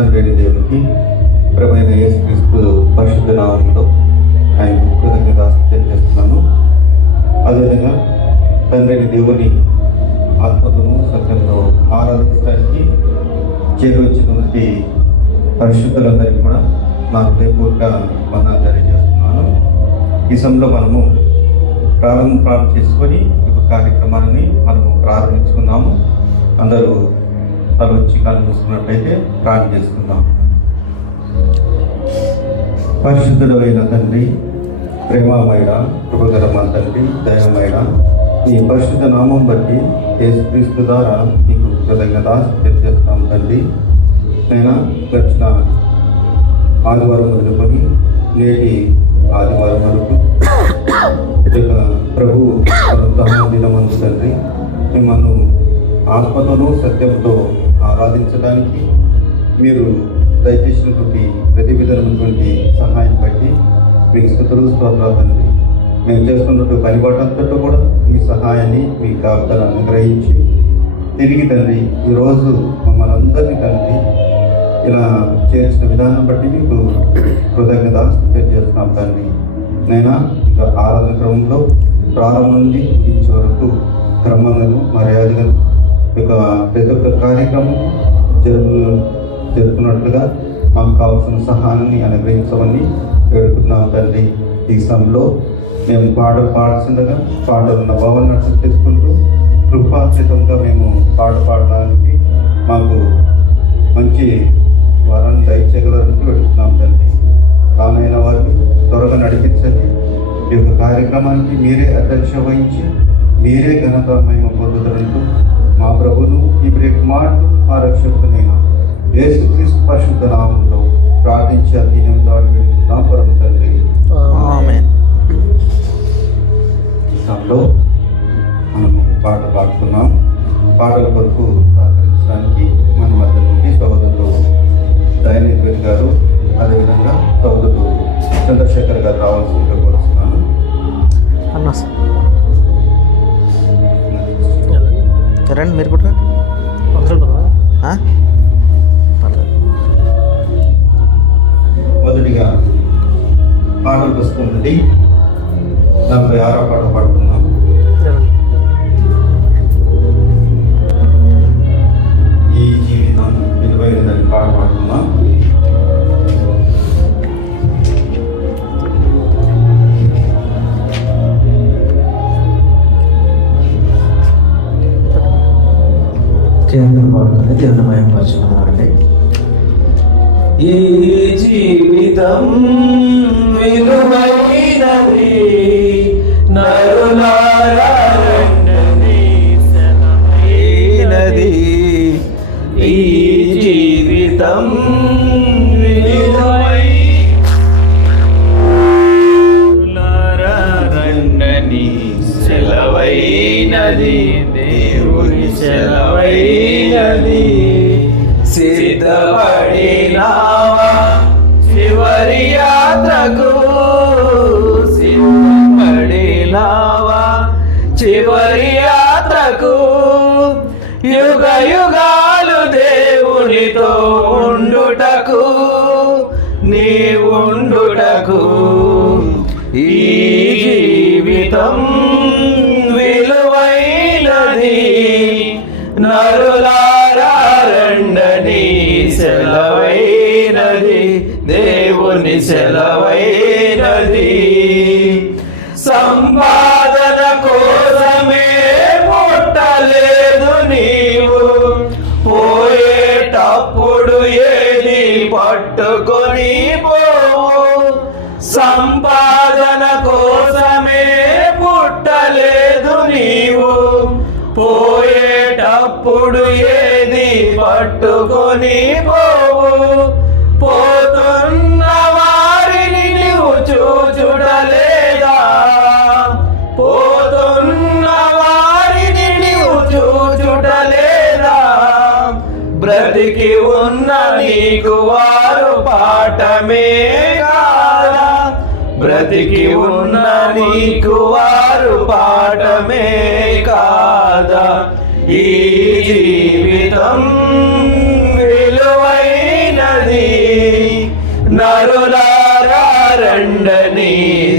తండ్రి దేవునికి ప్రభువైన యేసుక్రీస్తు పరిశుద్ధ నామములో ఆయనకు కృతజ్ఞతాస్తుతులు చేస్తున్నాను. అదేవిధంగా తండ్రి దేవుని ఆత్మతోనూ సత్యంలో ఆరాధించడానికి చేరువచ్చినటువంటి పరిశుద్ధులందరికీ కూడా నా హృదయపూర్వక వందనాలు తెలియజేస్తున్నాను. ఈ సమయంలో మనము ప్రారంభం చేసుకొని ఈ కార్యక్రమాన్ని మనము ప్రారంభించుకున్నాము. అందరూ తల వచ్చి కళ్ళు మూసుకున్నట్లయితే ప్రార్థన చేసుకుందాం. పరిశుద్ధుడైన తండ్రి, ప్రేమమైన కృపగల తండ్రి, దయమైన ఈ పరిశుద్ధ నామం బట్టి యేసుక్రీస్తు ద్వారా నీకు కృతజ్ఞతాస్తుతులు తెలియజేస్తున్నాం తండ్రి. నేను గడిచిన ఆదివారం మొదలుకొని నేటి ఆదివారం వరకు ప్రభు దినమందు తండ్రి మిమ్మల్ని ఆత్మతోనూ సత్యంతో ఆరాధించడానికి మీరు దయచేసినటువంటి ప్రతి విధమైనటువంటి సహాయం బట్టి మీకు స్తుతులు స్తోత్రాలు తండ్రి. మేము చేస్తున్నట్టు పనిబాటంతటూ కూడా మీ సహాయాన్ని మీ కాపుదల అనుగ్రహించి తిరిగి తండ్రి ఈరోజు మమ్మల్ని అందరినీ తండ్రి ఇలా చేర్చిన విధానం బట్టి మీకు కృతజ్ఞతాస్తుతులు చేస్తున్నాం తండ్రి. నైనా ఇక ఆరాధన క్రమంలో ప్రారంభం నుండి ముగించే వరకు క్రమాలను మర్యాదలను ఇక ప్రతి ఒక్క కార్యక్రమం జరుపుతున్నట్లుగా మాకు కావాల్సిన సహాయాన్ని అనుగ్రహించమని వేడుకుంటున్నాం తండ్రి. ఈ సమయంలో మేము పాటలు పాడుతుండగా పాటలను భావనట్లు చేసుకుంటూ కృపాచితంగా మేము పాట పాడడానికి మాకు మంచి వరాన్ని దయచేయగలరని వెళుతున్నాం తండ్రి. కానైన వారిని త్వరగా నడిపించండి. ఈ యొక్క కార్యక్రమానికి మీరే అధ్యక్ష వహించి మీరే ఘనత మేము పొందుతారంటూ మా ప్రభును ఈ కుమారుడు మా రక్షకుడైన యేసుక్రీస్తు పరిశుద్ధ నామములో ప్రార్థించి అధీనంతో అడుగుతున్నాం పరమ తండ్రి. ఆమేన్. ఈ సమయంలో మనము పాట పాడుతున్నాం. పాటల కొరకు సహకరించడానికి మన మధ్య నుండి సోదరులు దయానిధి గారు, అదేవిధంగా సోదరుడు చంద్రశేఖర్ గారు రావాల్సిందిగా కోరుతున్నాను. రండి మీరు కూడా మొదటిగా పాటల పుస్తకం నుండి 46వ పాట పాడుతున్నాం. ఈ జీవితం విలువైనదని పాట పాడుతున్నాం. పాడుతుంది దేవునిమయం పరచుకున్నామండి. ఈ జీవితం విలువైనది నరులారా రండి సెలవైనది. ఈ జీవితం నరులారా రండి సెలవైనది, దేవుని సెలవైనది. సిద్ధపడినావా చివరి యాత్రకు, సిద్ధపడినావా చివరి యాత్రకు. యుగ యుగాలు దేవునితో ఉండుటకు, నీవుండుటకు. ఈ జీవితం విలువైనది నరులారా రండి సెలవైనది, దేవుని సెలవైనది. సంపాదన కోసమే పుట్టలేదు నీవు, పోయేటప్పుడు ఏది పట్టుకొని పోవు. సంపాదన కోసమే పుట్టలేదు నీవు, పోయేటప్పుడు ఏది పట్టుకొని పోవు. పోతున్న వారిని నీవు చూచుటలేదా, పోతున్న వారిని నీవు చూచుటలేదా. బ్రతికి ఉన్న నీకు వారు పాఠమే కాదా, బ్రతికి ఉన్న నీకు వారు పాఠమే కాదా. ఈ జీవితం విలువైనది నరులారా రండని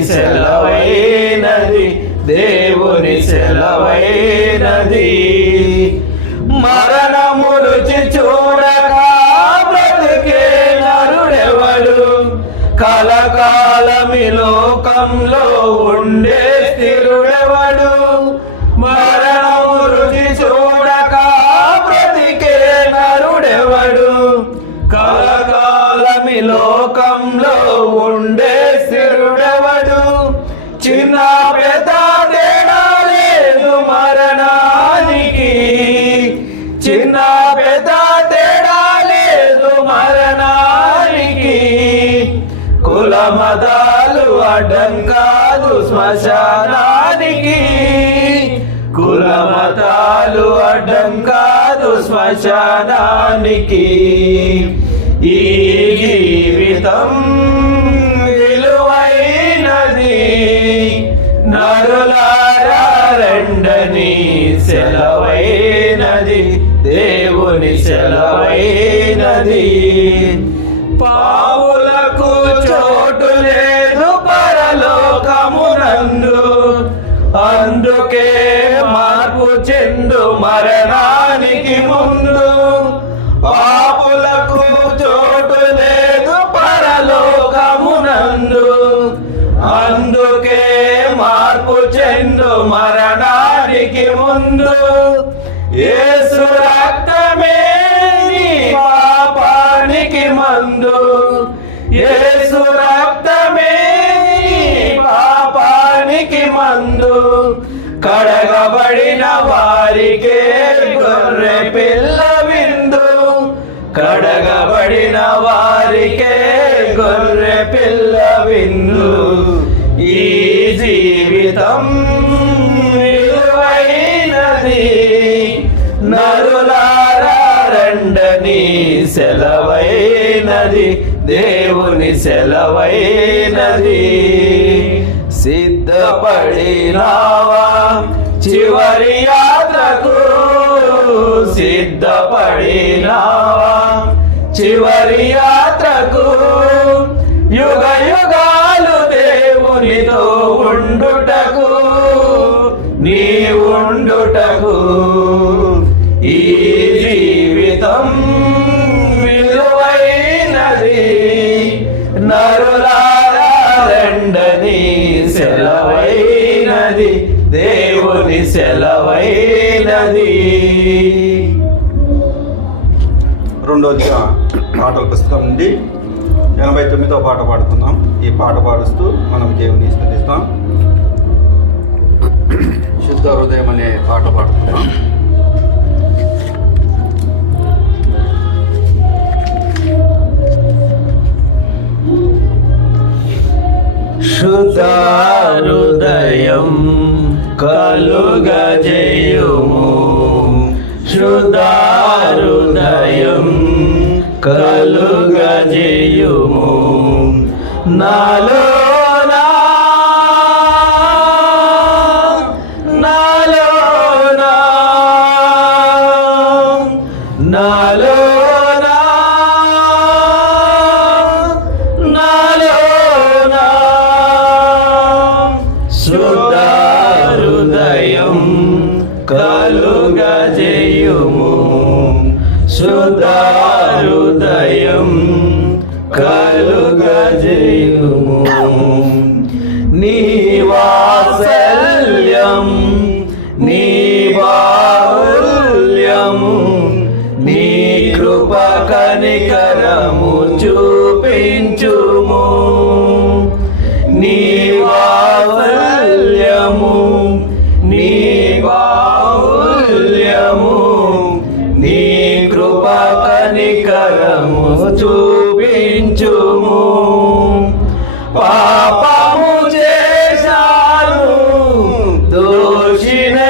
సెలవైనది, దేవుని సెలవైనది. మరణము రుచి చూడక బ్రతికే నరుడెవడు, కలకాలమి లోకంలో ఉండే స్థిరుడెవడు. మరణము రుచి చూడక బ్రతికే నరుడెవడు, కలకాలమి లోకంలో ఉండే స్థిరుడెవడు. చిన్న పెద్ద తేడా లేదు మరణానికి, చిన్న పెద్ద తేడా లేదు మరణానికి. కుల మతాలు అడ్డం కాదు శ్మశానానికి, కుల మతాలు అడ్డం కాదు శ్మశానానికి. ఈ జీవితం విలువైనది, నరులారా రండని సెలవైనది, దేవుని సెలవైనది. పావులకు చోటు లేదు పరలోకమునందు, అందుకే మార్పు చెందు మరణానికి ముందు. పాపులకు చోటు లేదు పరలోకమునందు, అందుకే మార్పు చెందు మరణానికి ముందు. యేసు రక్తమే నీ పాపానికి మందు, యేసు రక్తమే నీ పాపానికి మందు. కడగబడిన వారికే గొర్రె పిల్ల విందు, కడగబడిన వారికే గొర్రె పిల్ల విందు. ఈ జీవితం విలువైనది, నరులారా రండని సెలవైనది, దేవుని సెలవైనది. సిద్ధపడినావా చివరి యాత్రకు, సిద్ధపడినావా చివరి యాత్రకు. యుగ యుగాలు దేవునితో ఉండుటకు, నీ ఉండుటకు. ఈ జీవితం విలువైనది, నరులారా రండని సెలవైనది, దేవుని సెలవైనది. రెండోదిగా పాటల పుస్తకం నుండి 89వ పాట పాడుతున్నాం. ఈ పాట పాడుస్తూ మనం దేవుని స్తుతిస్తాం. శుద్ధ హృదయం అనే పాట పాడుతున్నాం. శుద్ధ హృదయం కలుగజేయుము, శుద్ధ హృదయం కలుగజేయుము. నాలో శుద్ధ హృదయం కలుగజేయుము, శుద్ధ హృదయం కలుగజేయుము. నీ వాత్సల్యం నీ బాహుల్యము, నీ కృప కనికరము చూపించుము. నీ వాత్సల్యము నీ బాహుల్యము, నీ కృప కనికరము చూపించుము. పాపము చేశాను, దోషినయున్నాను,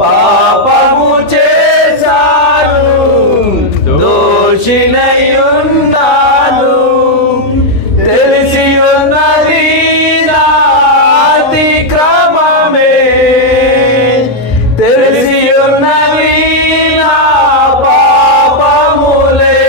పాపము చేశాను, దోషినయున్నాను. తెలిసి ఉన్నది నా అతిక్రమమే, తెలిసి ఉన్నవి నా పాపములే.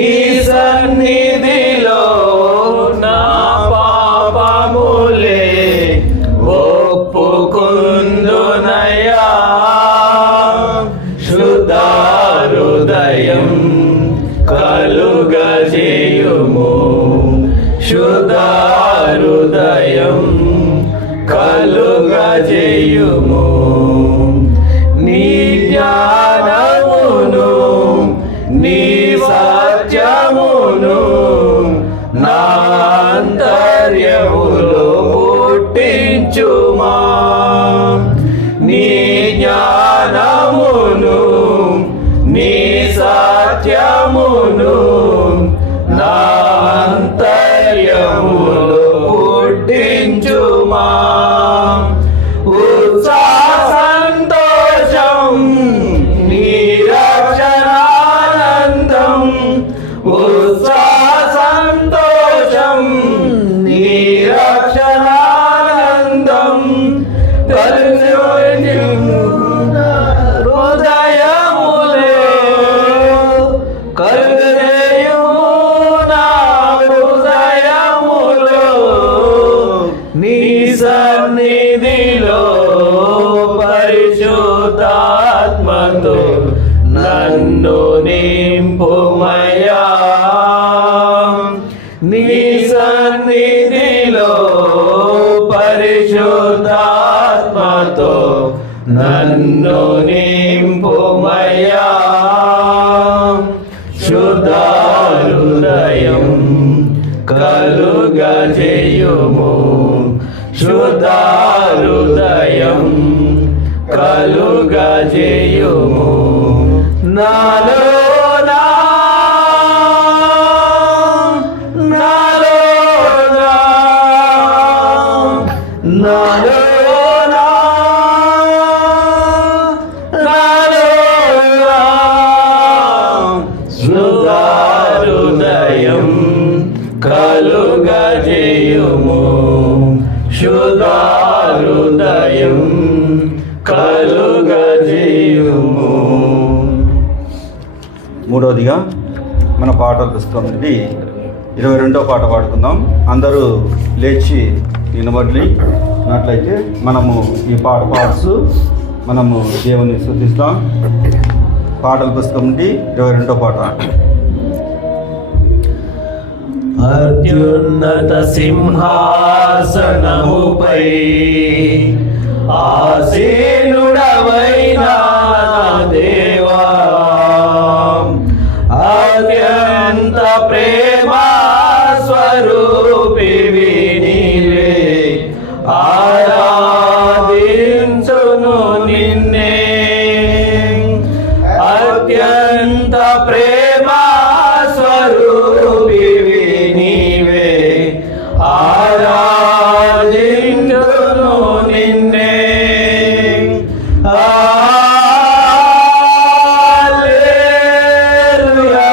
నీ సన్నిధిలో నా పాపములే ఒప్పుకుందునయ్యా. శుద్ధ హృదయం కలుగజేయుము, శుద్ధ హృదయం కలుగజేయుము. నీ జ్ఞానమును నీ సత్యమును నా అంతర్యములో పుట్టించుమా. నీ జ్ఞానమును నీ సత్యమును నా అంతర్యములో పుట్టించుమా. ఉత్సాహ సంతోషం నీ రక్షణానందం, ఉత్సాహ సంతోషం నీ రక్షణానందం హృదయములే కలుగజేయుము నా హృదయములో. నీ సన్నిధిలో పరిశుద్ధాత్మతో నన్ను నింపుమయ్యా. నీ సన్నిధిలో పరిశుద్ధాత్మతో నన్ను నింపుమయ్యా. శుద్ధ హృదయం కలుగజేయుము, శుద్ధ హృదయం కలుగజేయుము. నాలో శుద్ధ హృదయం కలుగజేయుము, శుద్ధ హృదయం కలుగజేయుము. మూడవదిగా మన పాటల పుస్తకం నుండి 22వ పాట పాడుకుందాం. అందరూ లేచి నిలబడినట్లయితే మనము ఈ పాట పాడుతూ మనము దేవుని స్తుతిస్తాం. పాటల పుస్తకం నుండి 22వ పాట. అత్యున్నత సింహాసనముపై ఆసీనుడవైన దేవా, అత్యంత ప్రేమ స్వరూపివి నీవే, ఆరాధించును నిన్నే. అత్యంత ప్రేమ స్వరూపివి నీవే, ఆరాధించును నిన్నే. హల్లెలూయా,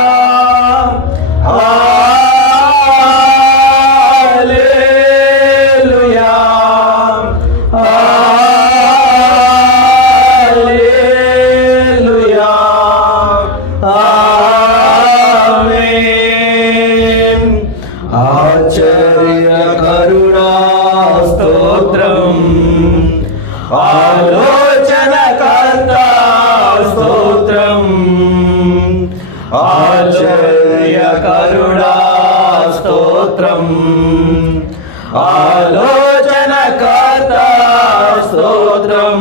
హల్లెలూయా, హల్లెలూయా, ఆమేన్. ఆశ్చర్యకరుణా స్తోత్రం, ఆలోచనకర్త స్తోత్రం, ఆశ్చర్యకరుణా స్తోత్రం, ఆలోచనకర్త స్తోత్రం.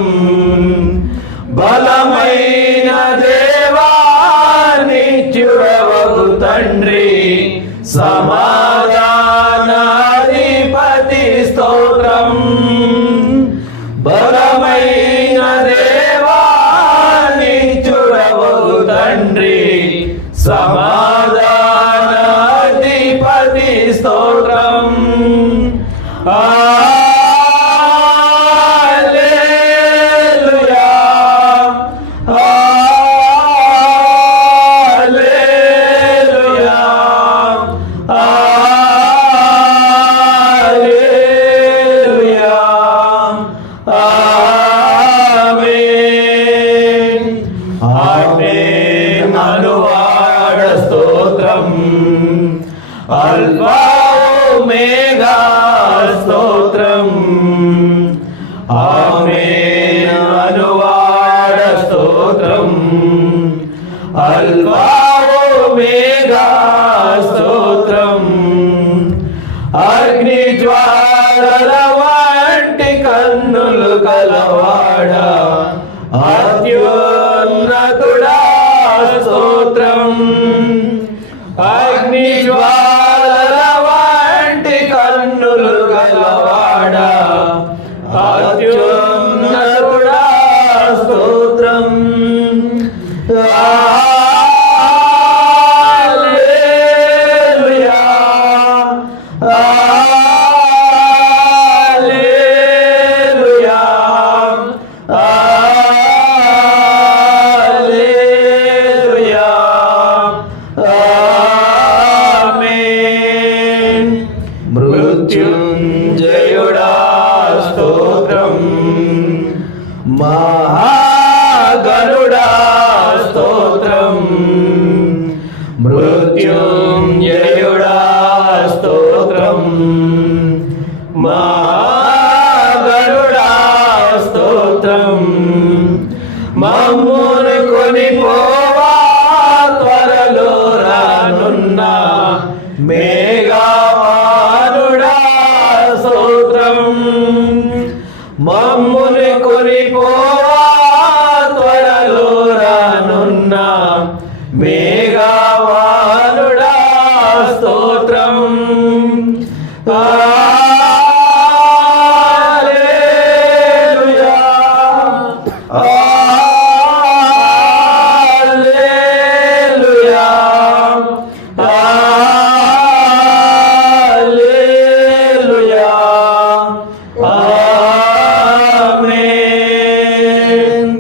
బలమైన దేవా నిత్యుడవగు తండ్రి, సమాధానాధిపతి స్తోత్రం. బలమైన దేవా నిత్యుడవగు తండ్రి, సమాధానాధిపతి స్తోత్రం. హల్లెలూయా, హల్లెలూయా, అల్ఫా ఒమేగా స్తోత్రం. ఆమేన్ అనువాడ స్తోత్రం. అల్ఫా ఒమేగా స్తోత్రం. అగ్ని జ్వాలల వంటి కన్నులు కలవాడ అత్యున్నతుడా స్తోత్రం. అగ్ని జ్వాలల వంటి కన్నులు కలవాడ అత్యున్నతుడా స్తోత్రం. హల్లెలూయా, హల్లెలూయా, హల్లెలూయా. ఆమేన్. మృత్యుంజయుడా స్తోత్రం. మహాగరుడా స్తోత్రం. మృత్యుంజయుడా స్తోత్రం. మహాగరుడా స్తోత్రం. మమ్మును కొనిపోవా త్వరలో రానున్న మేఘవానుడా స్తోత్రం. మమ్మును కొనిపోవా త్వరలో రానున్న మేఘవానుడా స్తోత్రం. హల్లెలూయా, హల్లెలూయా, హల్లెలూయా. ఆమేన్.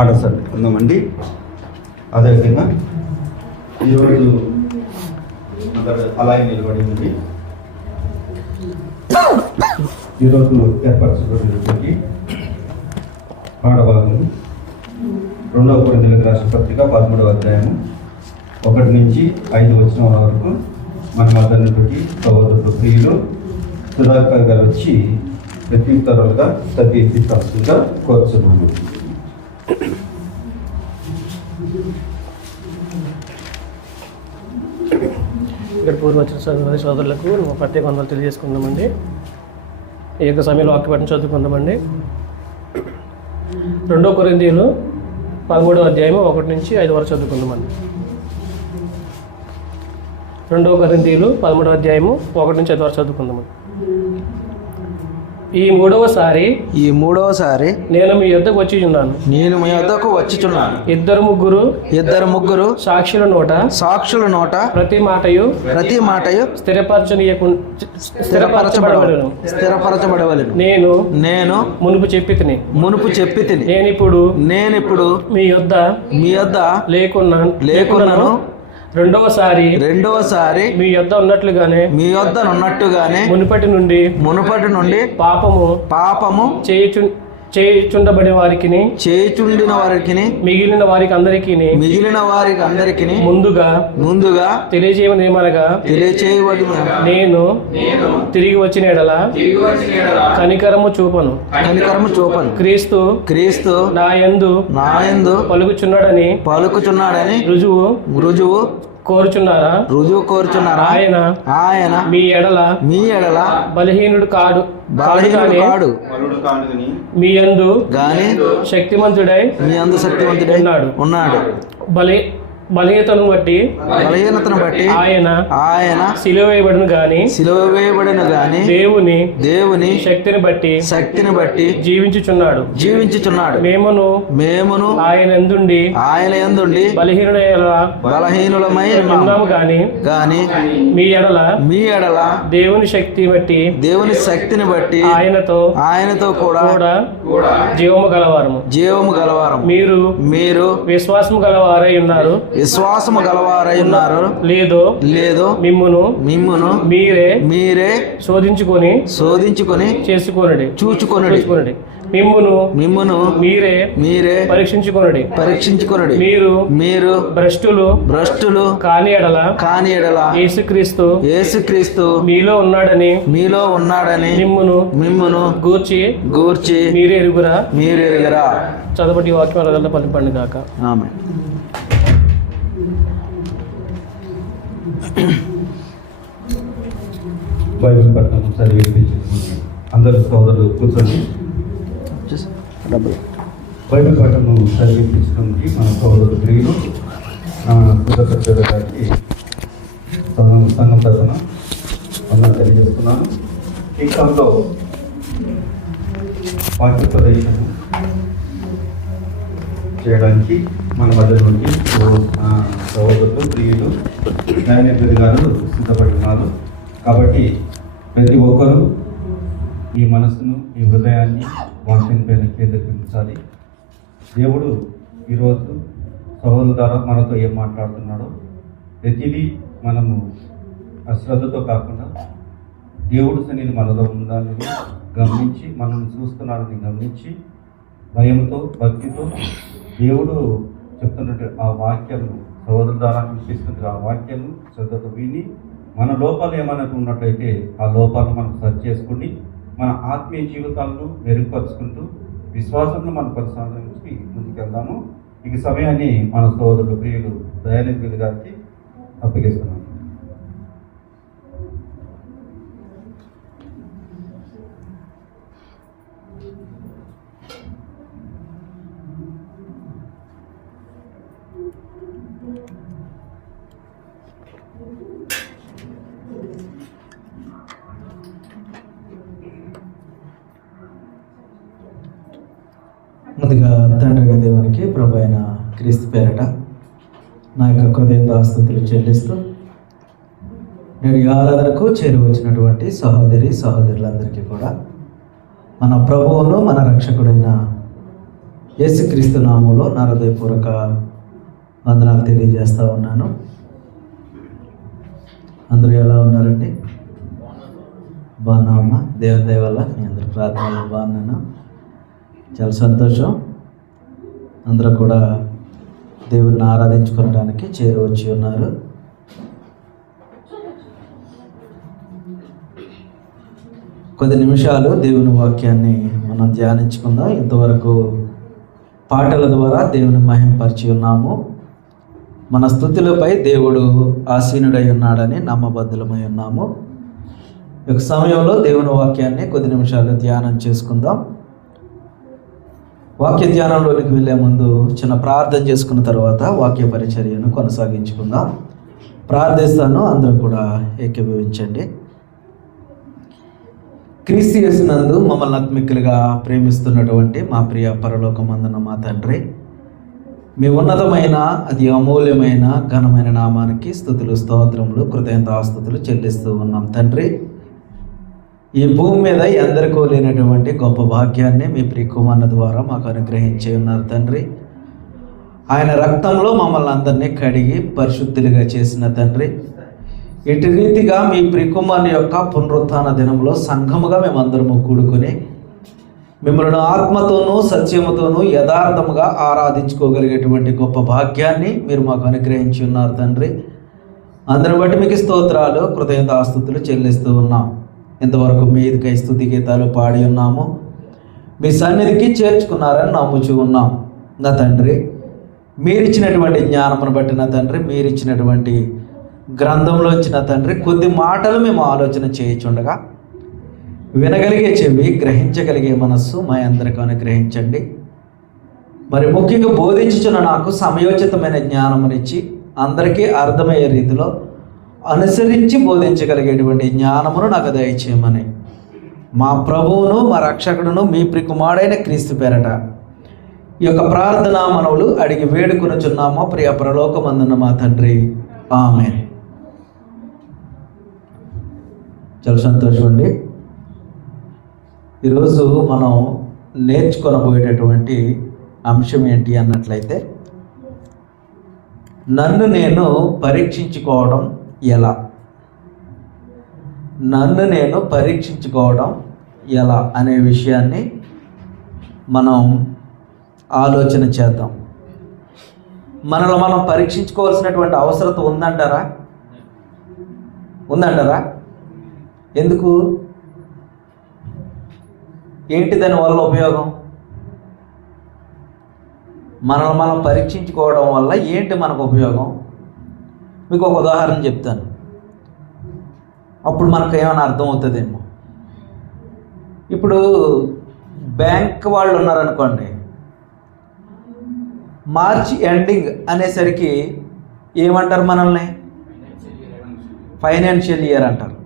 ఆట సర్దుకుందామండి. అదేవిధంగా ఈరోజు అందరూ అలాగే నిలబడి ఉంది. ఈరోజు ఏర్పరచబడినటువంటి పాఠభాగం 2వ కొరింథీయులకు రాసిన పత్రిక 13వ అధ్యాయము 1 నుంచి 5 వచనాల వరకు మన మధ్య ఉన్నటువంటి సహోదరుడు ప్రియులు సుధాకర్ గారు వచ్చి ప్రత్యుత్తరాలుగా చదివించాల్సిందిగా కోరుతున్నాము. ఇక్కడ పూర్వ వచ్చిన సోదరులకు ప్రత్యేక వందలు తెలియజేసుకుందామండి. ఈ యొక్క సమయంలో వాక్యపట్నం చదువుకుందామండి. 2 కొరింథీయులు 13వ అధ్యాయము 1 నుంచి 5 వరకు చదువుకుందామండి. 2 కొరింథీయులు 13వ అధ్యాయము 1 నుంచి 5 వరకు చదువుకుందామండి. ఈ మూడవసారి నేను మీ యొద్దకు వచ్చి ఉన్నాను. ఇద్దరు ముగ్గురు సాక్షుల నోట ప్రతి మాటయు స్థిరపరచబడవలెను. నేను మునుపు చెప్పితిని. నేనిప్పుడు మీ యొద్ద లేకున్నాను. రెండవసారి మీ యొద్ద ఉన్నట్లుగానే మునుపటి నుండి పాపము చేయుచుండబడిన వారికి మిగిలిన వారికి అందరికి ముందుగా తెలియజేయమనగా నేను తిరిగి వచ్చిన ఎడల కనికరము చూపను. క్రీస్తు నా యందు పలుకుచున్నాడని రుజువు కోరుచున్నారా? ఆయన మీ ఎడల బలహీనుడు కాడు మీ యందు శక్తిమంతుడై ఉన్నాడు. బలహీనతను బట్టి ఆయన సిలువ వేయబడును గాని దేవుని శక్తిని బట్టి జీవించుచున్నాడు. మేమును ఆయన యందుండి బలహీనులమై ఉన్నాము గాని మీ ఎడల దేవుని శక్తిని బట్టి ఆయనతో కూడా జీవము గలవారము. మీరు విశ్వాసము గలవారై ఉన్నారు. లేదో మిమ్మును మీరే శోధించుకొని చూచుకొనుడి. మిమ్మును మీరే పరీక్షించుకొనుడి. మీరు భ్రష్టులు కాని ఎడల యేసుక్రీస్తు మీలో ఉన్నాడని మిమ్మును గూర్చి మీరే ఎరుగురా. చదవటి వాక్యం హృదయంలో పలింపండి గాక. ఆమేన్. బైబిల్ పట్టణం చదివి అందరు సోదరులు కూర్చొని బైబిల్ పట్టణం చదివించడానికి మన సోదరుడు ప్రియులు కృతజ్ఞత గారికి సంఘం తరఫున అందరూ తెలియజేస్తున్నాను. ఈ క్రమంలో వాక్య ప్రదేశం చేయడానికి మన మధ్య నుండి సహోదరులు ప్రియులు న్యాయనిధి గారు సిద్ధపడి ఉన్నారు. కాబట్టి ప్రతి ఒక్కరూ ఈ మనసును, ఈ హృదయాన్ని వాక్యం పైన కేంద్రీకరించాలి. దేవుడు ఈరోజు సహోదరుల ద్వారా మనతో ఏం మాట్లాడుతున్నాడో ప్రతిదీ మనము అశ్రద్ధతో కాకుండా దేవుడు సన్నిధి మనలో ఉండాలని గమనించి, మనల్ని చూస్తున్నాడని గమనించి, భయంతో భక్తితో దేవుడు చెప్తున్నట్టు ఆ వాక్యాలు సహోదరుల ద్వారా వినిపిస్తున్న ఆ వాక్యాలు శ్రద్ధతో విని మన లోపాలు ఏమైనా ఉన్నట్లయితే ఆ లోపాలను మనం సరి చేసుకుని మన ఆత్మీయ జీవితాలను మెరుగుపరుచుకుంటూ విశ్వాసంలో మనం కొనసాగించి ముందుకెళ్దాము. ఈ సమయాన్ని మన సోదరులు ప్రియులు దయానిధి గారికి అప్పగిస్తున్నాము. ముందుగా తండ్రి అయిన దేవునికి, ప్రభు అయిన క్రీస్తు పేరట నా యొక్క కృతజ్ఞతాస్తుతులు చెల్లిస్తూ నేడు ఈ ఆరాధనకు చేరువచ్చినటువంటి సహోదరులందరికీ కూడా మన ప్రభువును మన రక్షకుడైన యేసుక్రీస్తు నామములో నా హృదయపూర్వక వందనాలు తెలియజేస్తూ ఉన్నాను. అందరూ ఎలా ఉన్నారండి? బాగున్నామమ్మా? దేవుని దయ వల్ల మీ అందరి ప్రార్థనలు బాగున్నాను. చాలా సంతోషం. అందరూ కూడా దేవుడిని ఆరాధించుకోవడానికి చేరువచ్చి ఉన్నారు. కొద్ది నిమిషాలు దేవుని వాక్యాన్ని మనం ధ్యానించుకుందాం. ఇంతవరకు పాటల ద్వారా దేవుని మహింపరిచి ఉన్నాము. మన స్తుతులపై దేవుడు ఆసీనుడై ఉన్నాడని నమ్మబద్ధులమై ఉన్నాము. ఈ సమయంలో దేవుని వాక్యాన్ని కొద్ది నిమిషాలు ధ్యానం చేసుకుందాం. వాక్య ధ్యానంలోనికి వెళ్ళే ముందు చిన్న ప్రార్థన చేసుకున్న తర్వాత వాక్య పరిచర్యను కొనసాగించుకుందాం. ప్రార్థిస్తాను, అందరూ కూడా ఏకీభవించండి. క్రీస్తు యేసునందు మమ్మల్ని ఆత్మికులుగా ప్రేమిస్తున్నటువంటి మా ప్రియ పరలోకమందున మా తండ్రి, మీ ఉన్నతమైన అతి అమూల్యమైన ఘనమైన నామానికి స్తుతులు, స్తోత్రములు, కృతజ్ఞతాస్తుతులు చెల్లిస్తూ ఉన్నాం తండ్రి. ఈ భూమి మీద ఎందరికో లేనటువంటి గొప్ప భాగ్యాన్ని మీ ప్రియకుమారుని ద్వారా మాకు అనుగ్రహించి ఉన్నారు తండ్రి. ఆయన రక్తంలో మమ్మల్ని అందరినీ కడిగి పరిశుద్ధులుగా చేసిన తండ్రి, ఇటు రీతిగా మీ ప్రియకుమారుని యొక్క పునరుత్థాన దినంలో సంఘముగా మేమందరము కూడుకొని మిమ్మల్ని ఆత్మతోనూ సత్యముతోనూ యథార్థముగా ఆరాధించుకోగలిగేటువంటి గొప్ప భాగ్యాన్ని మీరు మాకు అనుగ్రహించి ఉన్నారు తండ్రి. అందరిని బట్టి మీకు స్తోత్రాలు, కృతజ్ఞతాస్తుతులు చెల్లిస్తూ ఉన్నాం. ఇంతవరకు మీదికై స్తుతి గీతాలు పాడి ఉన్నాము. మీ సన్నిధికి చేర్చుకున్నారని నమ్ముచూ ఉన్నాం. నా తండ్రి, మీరిచ్చినటువంటి జ్ఞానమును బట్టి నా తండ్రి, మీరిచ్చినటువంటి గ్రంథంలో ఇచ్చిన తండ్రి కొద్ది మాటలు మేము ఆలోచన చేయించుండగా వినగలిగే చెవి, గ్రహించగలిగే మనస్సు మా అందరికీ అనుగ్రహించండి. మరి ముఖ్యంగా బోధించుచున్న నాకు సమయోచితమైన జ్ఞానమునిచ్చి అందరికీ అర్థమయ్యే రీతిలో అనుసరించి బోధించగలిగేటువంటి జ్ఞానమును నాకు దయచేయమని మా ప్రభువును మా రక్షకుడును మీ ప్రియకుమారుడైన క్రీస్తు పేరట ఈ యొక్క ప్రార్థనా మనవులు అడిగి వేడుకొనుచున్నామో ప్రియ పరలోకమందున్న మా తండ్రి, ఆమేన్. చాలా సంతోషం అండి. ఈరోజు మనం నేర్చుకొనబోయేటటువంటి అంశం ఏంటి అన్నట్లయితే, నన్ను నేను పరీక్షించుకోవడం ఎలా? నన్ను నేను పరీక్షించుకోవడం ఎలా అనే విషయాన్ని మనం ఆలోచన చేద్దాం. మనలో మనం పరీక్షించుకోవాల్సినటువంటి అవసరత ఉందంటారా? ఎందుకు? ఏంటి దానివల్ల ఉపయోగం? మనల్ని మనం పరీక్షించుకోవడం వల్ల ఏంటి మనకు ఉపయోగం? మీకు ఒక ఉదాహరణ చెప్తాను, అప్పుడు మనకు ఏమైనా అర్థమవుతుందేమో. ఇప్పుడు బ్యాంక్ వాళ్ళు ఉన్నారనుకోండి, మార్చి ఎండింగ్ అనేసరికి ఏమంటారు మనల్ని? ఫైనాన్షియల్ ఇయర్ అంటారు.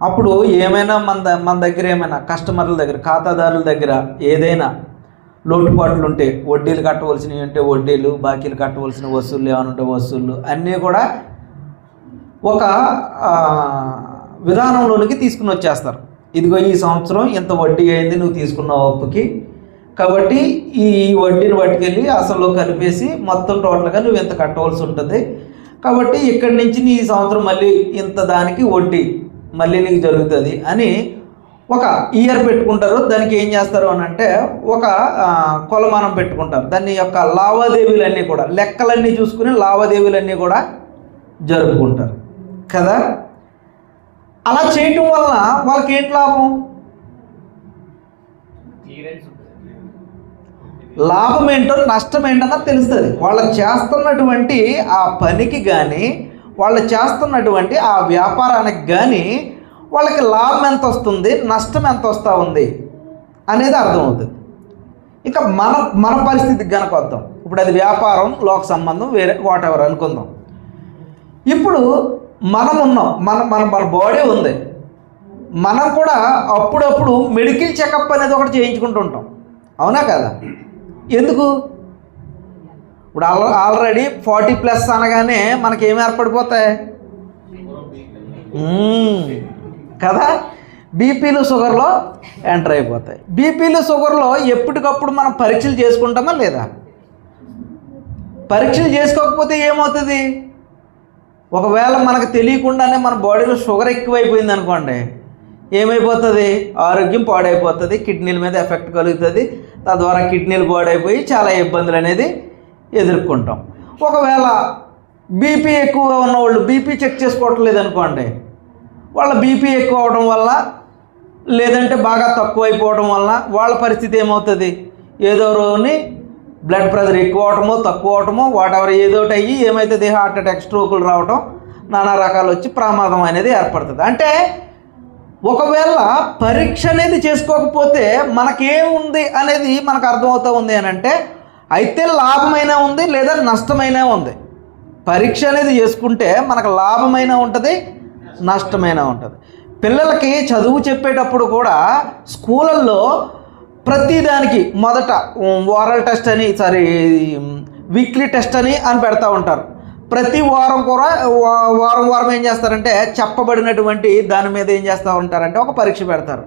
అప్పుడు ఏమైనా మన దగ్గర ఏమైనా కస్టమర్ల దగ్గర, ఖాతాదారుల దగ్గర ఏదైనా లోటుపాట్లు ఉంటే, వడ్డీలు కట్టవలసినవి ఉంటే వడ్డీలు, బాకీలు కట్టవలసిన వసూళ్ళు ఏమైనా ఉంటే వసూళ్ళు అన్నీ కూడా ఒక విధానంలోనికి తీసుకుని వచ్చేస్తారు. ఇదిగో ఈ సంవత్సరం ఇంత వడ్డీ అయింది నువ్వు తీసుకున్న అప్పుకి, కాబట్టి ఈ వడ్డీని పట్టుకెళ్ళి అసలు కలిపేసి మొత్తం టోటల్గా నువ్వు ఇంత కట్టవలసి ఉంటుంది, కాబట్టి ఇక్కడి నుంచి నీ ఈ సంవత్సరం మళ్ళీ ఇంత దానికి వడ్డీ మళ్ళీ నీకు జరుగుతుంది అని ఒక ఇయర్ పెట్టుకుంటారు. దానికి ఏం చేస్తారు అని అంటే ఒక కొలమానం పెట్టుకుంటారు. దాని యొక్క లావాదేవీలన్నీ కూడా, లెక్కలన్నీ చూసుకుని లావాదేవీలన్నీ కూడా జరుపుకుంటారు కదా. అలా చేయటం వలన వాళ్ళకి ఏంటి లాభం? లాభం ఏంటో నష్టం ఏంటో తెలుస్తుంది. వాళ్ళు చేస్తున్నటువంటి ఆ పనికి కానీ, వాళ్ళు చేస్తున్నటువంటి ఆ వ్యాపారానికి కానీ వాళ్ళకి లాభం ఎంత వస్తుంది, నష్టం ఎంత వస్తూ ఉంది అనేది అర్థమవుతుంది. ఇక మన పరిస్థితికి కనుక వద్దాం. ఇప్పుడు అది వ్యాపారం, లోక సంబంధం, వేరే వాట్ ఎవర్ అనుకుందాం. ఇప్పుడు మనం ఉన్నాం, మన బాడీ ఉంది. మనం కూడా అప్పుడప్పుడు మెడికల్ చెకప్ అనేది ఒకటి చేయించుకుంటూ ఉంటాం, అవునా కదా? ఎందుకు? ఇప్పుడు ఆల్రెడీ 40+ అనగానే మనకేమి ఏర్పడిపోతాయి కదా, బీపీలు షుగర్లో ఎంటర్ అయిపోతాయి. బీపీలు షుగర్లో ఎప్పటికప్పుడు మనం పరీక్షలు చేసుకుంటామా లేదా? పరీక్షలు చేసుకోకపోతే ఏమవుతుంది? ఒకవేళ మనకు తెలియకుండానే మన బాడీలో షుగర్ ఎక్కువైపోయింది అనుకోండి, ఏమైపోతుంది? ఆరోగ్యం పాడైపోతుంది, కిడ్నీల మీద ఎఫెక్ట్ కలుగుతుంది, తద్వారా కిడ్నీలు పాడైపోయి చాలా ఇబ్బందులు అనేది ఎదుర్కొంటాం. ఒకవేళ బీపీ ఎక్కువగా ఉన్నవాళ్ళు బీపీ చెక్ చేసుకోవటం లేదనుకోండి, వాళ్ళ బీపీ ఎక్కువ అవడం వల్ల లేదంటే బాగా తక్కువ అయిపోవడం వల్ల వాళ్ళ పరిస్థితి ఏమవుతుంది? ఏదో రోజుని బ్లడ్ ప్రెషర్ ఎక్కువ అవటమో తక్కువ అవటమో వాటెవర్ ఏదోటి అయ్యి ఏమవుతుంది? హార్ట్ అటాక్, స్ట్రోకులు రావటం, నానా రకాలు వచ్చి ప్రమాదం అనేది ఏర్పడుతుంది. అంటే ఒకవేళ పరీక్ష అనేది చేసుకోకపోతే మనకేముంది అనేది మనకు అర్థమవుతూ ఉంది అని అంటే, అయితే లాభమైనా ఉంది లేదా నష్టమైనా ఉంది. పరీక్ష అనేది చేసుకుంటే మనకు లాభమైనా ఉంటుంది, నష్టమైనా ఉంటుంది. పిల్లలకి చదువు చెప్పేటప్పుడు కూడా స్కూళ్ళల్లో ప్రతిదానికి మొదట ఓరల్ టెస్ట్ అని, వీక్లీ టెస్ట్ అని పెడతా ఉంటారు. ప్రతి వారం కూడా వారం ఏం చేస్తారంటే చెప్పబడినటువంటి దాని మీద ఏం చేస్తూ ఉంటారంటే ఒక పరీక్ష పెడతారు.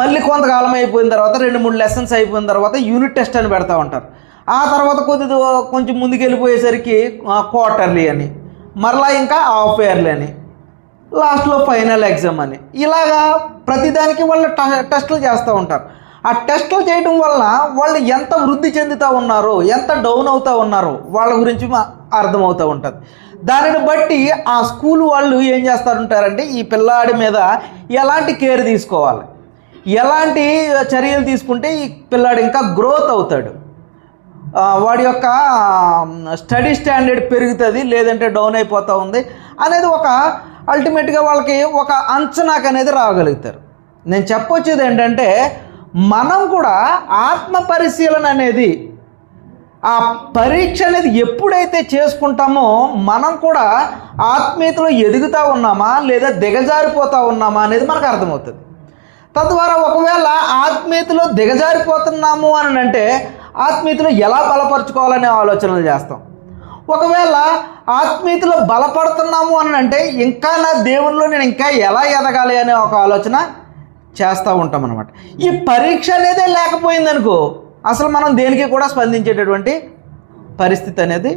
మళ్ళీ కొంతకాలం అయిపోయిన తర్వాత 2-3 లెసన్స్ అయిపోయిన తర్వాత యూనిట్ టెస్ట్ అని పెడతా ఉంటారు. ఆ తర్వాత కొంచెం ముందుకు వెళ్ళిపోయేసరికి క్వార్టర్లీ అని, మరలా ఇంకా హాఫ్ ఇయర్లీ అని, లాస్ట్లో ఫైనల్ ఎగ్జామ్ అని, ఇలాగా ప్రతిదానికి వాళ్ళు టెస్టులు చేస్తూ ఉంటారు. ఆ టెస్టులు చేయడం వల్ల వాళ్ళు ఎంత వృద్ధి చెందుతూ ఉన్నారో, ఎంత డౌన్ అవుతూ ఉన్నారో వాళ్ళ గురించి అర్థమవుతూ ఉంటుంది. దానిని బట్టి ఆ స్కూల్ వాళ్ళు ఏం చేస్తారంటారంటే ఈ పిల్లాడి మీద ఎలాంటి కేర్ తీసుకోవాలి, ఎలాంటి చర్యలు తీసుకుంటే ఈ పిల్లాడు ఇంకా గ్రోత్ అవుతాడు, వాడి యొక్క స్టడీ స్టాండర్డ్ పెరుగుతుంది లేదంటే డౌన్ అయిపోతూ ఉంది అనేది ఒక అల్టిమేట్గా వాళ్ళకి ఒక అంచనాకు అనేది రాగలుగుతారు. నేను చెప్పొచ్చేది ఏంటంటే మనం కూడా ఆత్మ పరిశీలన అనేది, ఆ పరీక్ష అనేది ఎప్పుడైతే చేసుకుంటామో మనం కూడా ఆత్మీయతలో ఎదుగుతూ ఉన్నామా లేదా దిగజారిపోతూ ఉన్నామా అనేది మనకు అర్థమవుతుంది. తద్వారా ఒకవేళ ఆత్మీయతలో దిగజారిపోతున్నాము అని అంటే ఆత్మీయతలో ఎలా బలపరుచుకోవాలనే ఆలోచనలు చేస్తాం. ఒకవేళ ఆత్మీయతలో బలపడుతున్నాము అని అంటే ఇంకా నా దేవునిలో నేను ఇంకా ఎలా ఎదగాలి అనే ఒక ఆలోచన చేస్తూ ఉంటాం అన్నమాట. ఈ పరీక్ష అనేదే లేకపోయిందనుకో అసలు మనం దేనికి కూడా స్పందించేటటువంటి పరిస్థితి అనేది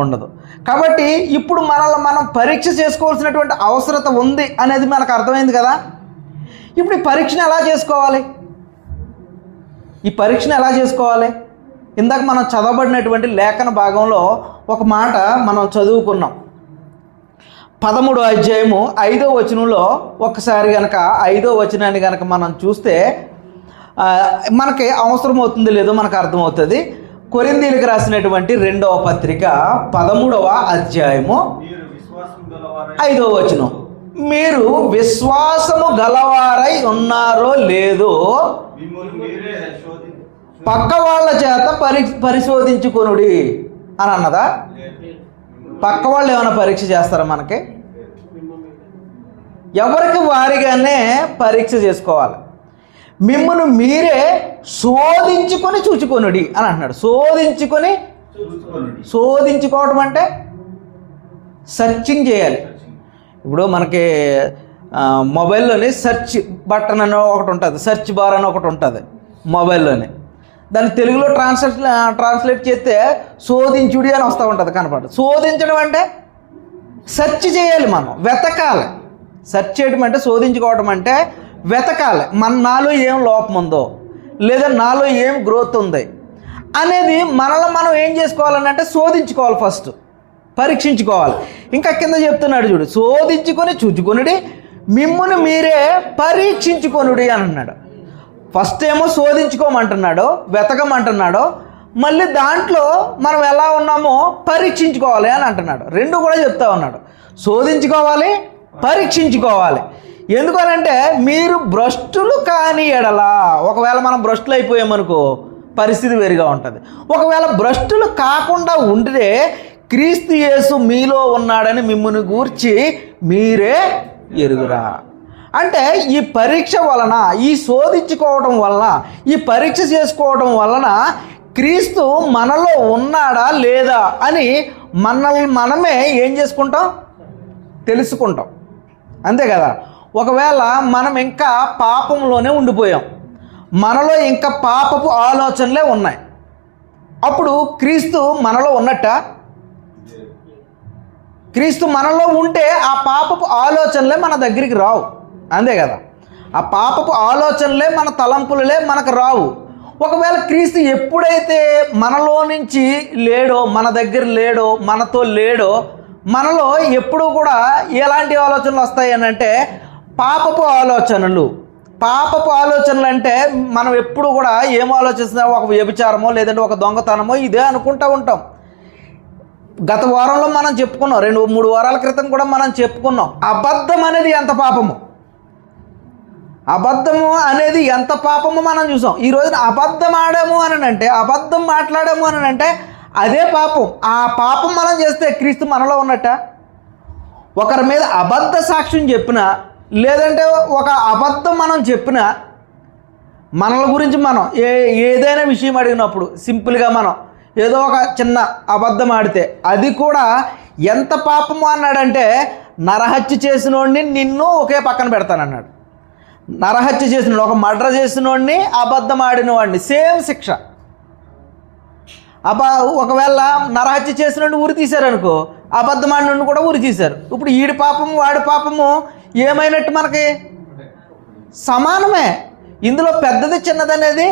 ఉండదు. కాబట్టి ఇప్పుడు మనల్ని మనం పరీక్ష చేసుకోవాల్సినటువంటి అవసరత ఉంది అనేది మనకు అర్థమైంది కదా. ఇప్పుడు ఈ పరీక్షను ఎలా చేసుకోవాలి? ఈ పరీక్షను ఎలా చేసుకోవాలి? ఇందాక మనం చదవబడినటువంటి లేఖన భాగంలో ఒక మాట మనం చదువుకున్నాం. 13వ అధ్యాయము 5వ వచనంలో ఒకసారి కనుక 5వ వచనాన్ని కనుక మనం చూస్తే మనకి అవసరం అవుతుంది లేదో మనకు అర్థమవుతుంది. కొరింథీయులకు రాసినటువంటి 2వ పత్రిక 13వ అధ్యాయము 5వ వచనం, మీరు విశ్వాసము గలవారై ఉన్నారో లేదో పక్క వాళ్ళ చేత పరిశోధించుకొనుడి అని అన్నదా? పక్క వాళ్ళు ఏమైనా పరీక్ష చేస్తారా మనకి? ఎవరికి వారిగానే పరీక్ష చేసుకోవాలి. మిమ్మల్ని మీరే శోధించుకొని చూచుకొనుడి అని అంటున్నాడు. శోధించుకోవడం అంటే సెర్చింగ్ చేయాలి. ఇప్పుడు మనకి మొబైల్లోని సెర్చ్ బటన్ అని ఒకటి ఉంటుంది, సెర్చ్ బార్ అని ఒకటి ఉంటుంది మొబైల్లోని. దాన్ని తెలుగులో ట్రాన్స్లేట్ చేస్తే శోధించుడి అని వస్తూ ఉంటుంది కనపడదు. శోధించడం అంటే సెర్చ్ చేయాలి, మనం వెతకాలి. సెర్చ్ చేయడం అంటే శోధించుకోవడం అంటే వెతకాలి. నాలో ఏం లోపం ఉందో లేదా నాలో ఏం గ్రోత్ ఉంది అనేది మనలో మనం ఏం చేసుకోవాలని అంటే శోధించుకోవాలి, ఫస్ట్ పరీక్షించుకోవాలి. ఇంకా కింద చెప్తున్నాడు చూడు, శోధించుకొని చూచుకొనుడి, మిమ్మును మీరే పరీక్షించుకొనుడి అని అన్నాడు. ఫస్ట్ ఏమో శోధించుకోమంటున్నాడు, వెతకమంటున్నాడు, మళ్ళీ దాంట్లో మనం ఎలా ఉన్నామో పరీక్షించుకోవాలి అని అంటున్నాడు. రెండు కూడా చెప్తా ఉన్నాడు, శోధించుకోవాలి, పరీక్షించుకోవాలి. ఎందుకనంటే మీరు భ్రష్టులు కాని ఎడలా, ఒకవేళ మనం భ్రష్టులు అయిపోయామనుకో పరిస్థితి వేరుగా ఉంటుంది. ఒకవేళ భ్రష్టులు కాకుండా ఉంటే క్రీస్తు యేసు మీలో ఉన్నాడని మిమ్మల్ని గూర్చి మీరే ఎరుగురా. అంటే ఈ పరీక్ష వలన, ఈ శోధించుకోవడం వలన, ఈ పరీక్ష చేసుకోవడం వలన క్రీస్తు మనలో ఉన్నాడా లేదా అని మనల్ని మనమే ఏం చేసుకుంటాం, తెలుసుకుంటాం. అంతే కదా. ఒకవేళ మనం ఇంకా పాపంలోనే ఉండిపోయాం, మనలో ఇంకా పాపపు ఆలోచనలే ఉన్నాయి, అప్పుడు క్రీస్తు మనలో ఉన్నట్ట? క్రీస్తు మనలో ఉంటే ఆ పాపపు ఆలోచనలే మన దగ్గరికి రావు. అంతే కదా. ఆ పాపపు ఆలోచనలే, మన తలంపులే మనకు రావు. ఒకవేళ క్రీస్తు ఎప్పుడైతే మనలో నుంచి లేడో, మన దగ్గర లేడో, మనతో లేడో, మనలో ఎప్పుడు కూడా ఎలాంటి ఆలోచనలు వస్తాయి అని అంటే పాపపు ఆలోచనలు. పాపపు ఆలోచనలు అంటే మనం ఎప్పుడు కూడా ఏం ఆలోచిస్తున్నామో, ఒక వ్యభిచారమో లేదంటే ఒక దొంగతనమో ఇదే అనుకుంటూ ఉంటాం. గత వారంలో మనం చెప్పుకున్నాం, 2-3 వారాల క్రితం కూడా మనం చెప్పుకున్నాం, అబద్ధం అనేది ఎంత పాపము, అబద్ధము అనేది ఎంత పాపము మనం చూసాం. ఈ రోజున అబద్ధం ఆడాము అని అంటే, అబద్ధం మాట్లాడాము అని అంటే అదే పాపం. ఆ పాపం మనం చేస్తే క్రీస్తు మనలో ఉన్నట్ట? ఒకరి మీద అబద్ధ సాక్ష్యం చెప్పినా లేదంటే ఒక అబద్ధం మనం చెప్పినా, మనల గురించి మనం ఏదైనా విషయం అడిగినప్పుడు సింపుల్గా మనం ఏదో ఒక చిన్న అబద్ధం ఆడితే అది కూడా ఎంత పాపము అన్నాడంటే, నరహత్య చేసినోడిని నిన్ను ఒకే పక్కన పెడతానన్నాడు. నరహత్య చేసినోడు, ఒక మర్డర్ చేసినోడిని, అబద్ధం ఆడిన వాడిని సేమ్ శిక్ష. ఒకవేళ నరహత్య చేసినోడిని ఉరి తీశారనుకో, అబద్ధం ఆడినోడిని కూడా ఉరి తీశారు. ఇప్పుడు ఈడి పాపము వాడి పాపము ఏమైనట్టు? మనకి సమానమే. ఇందులో పెద్దది చిన్నదనేది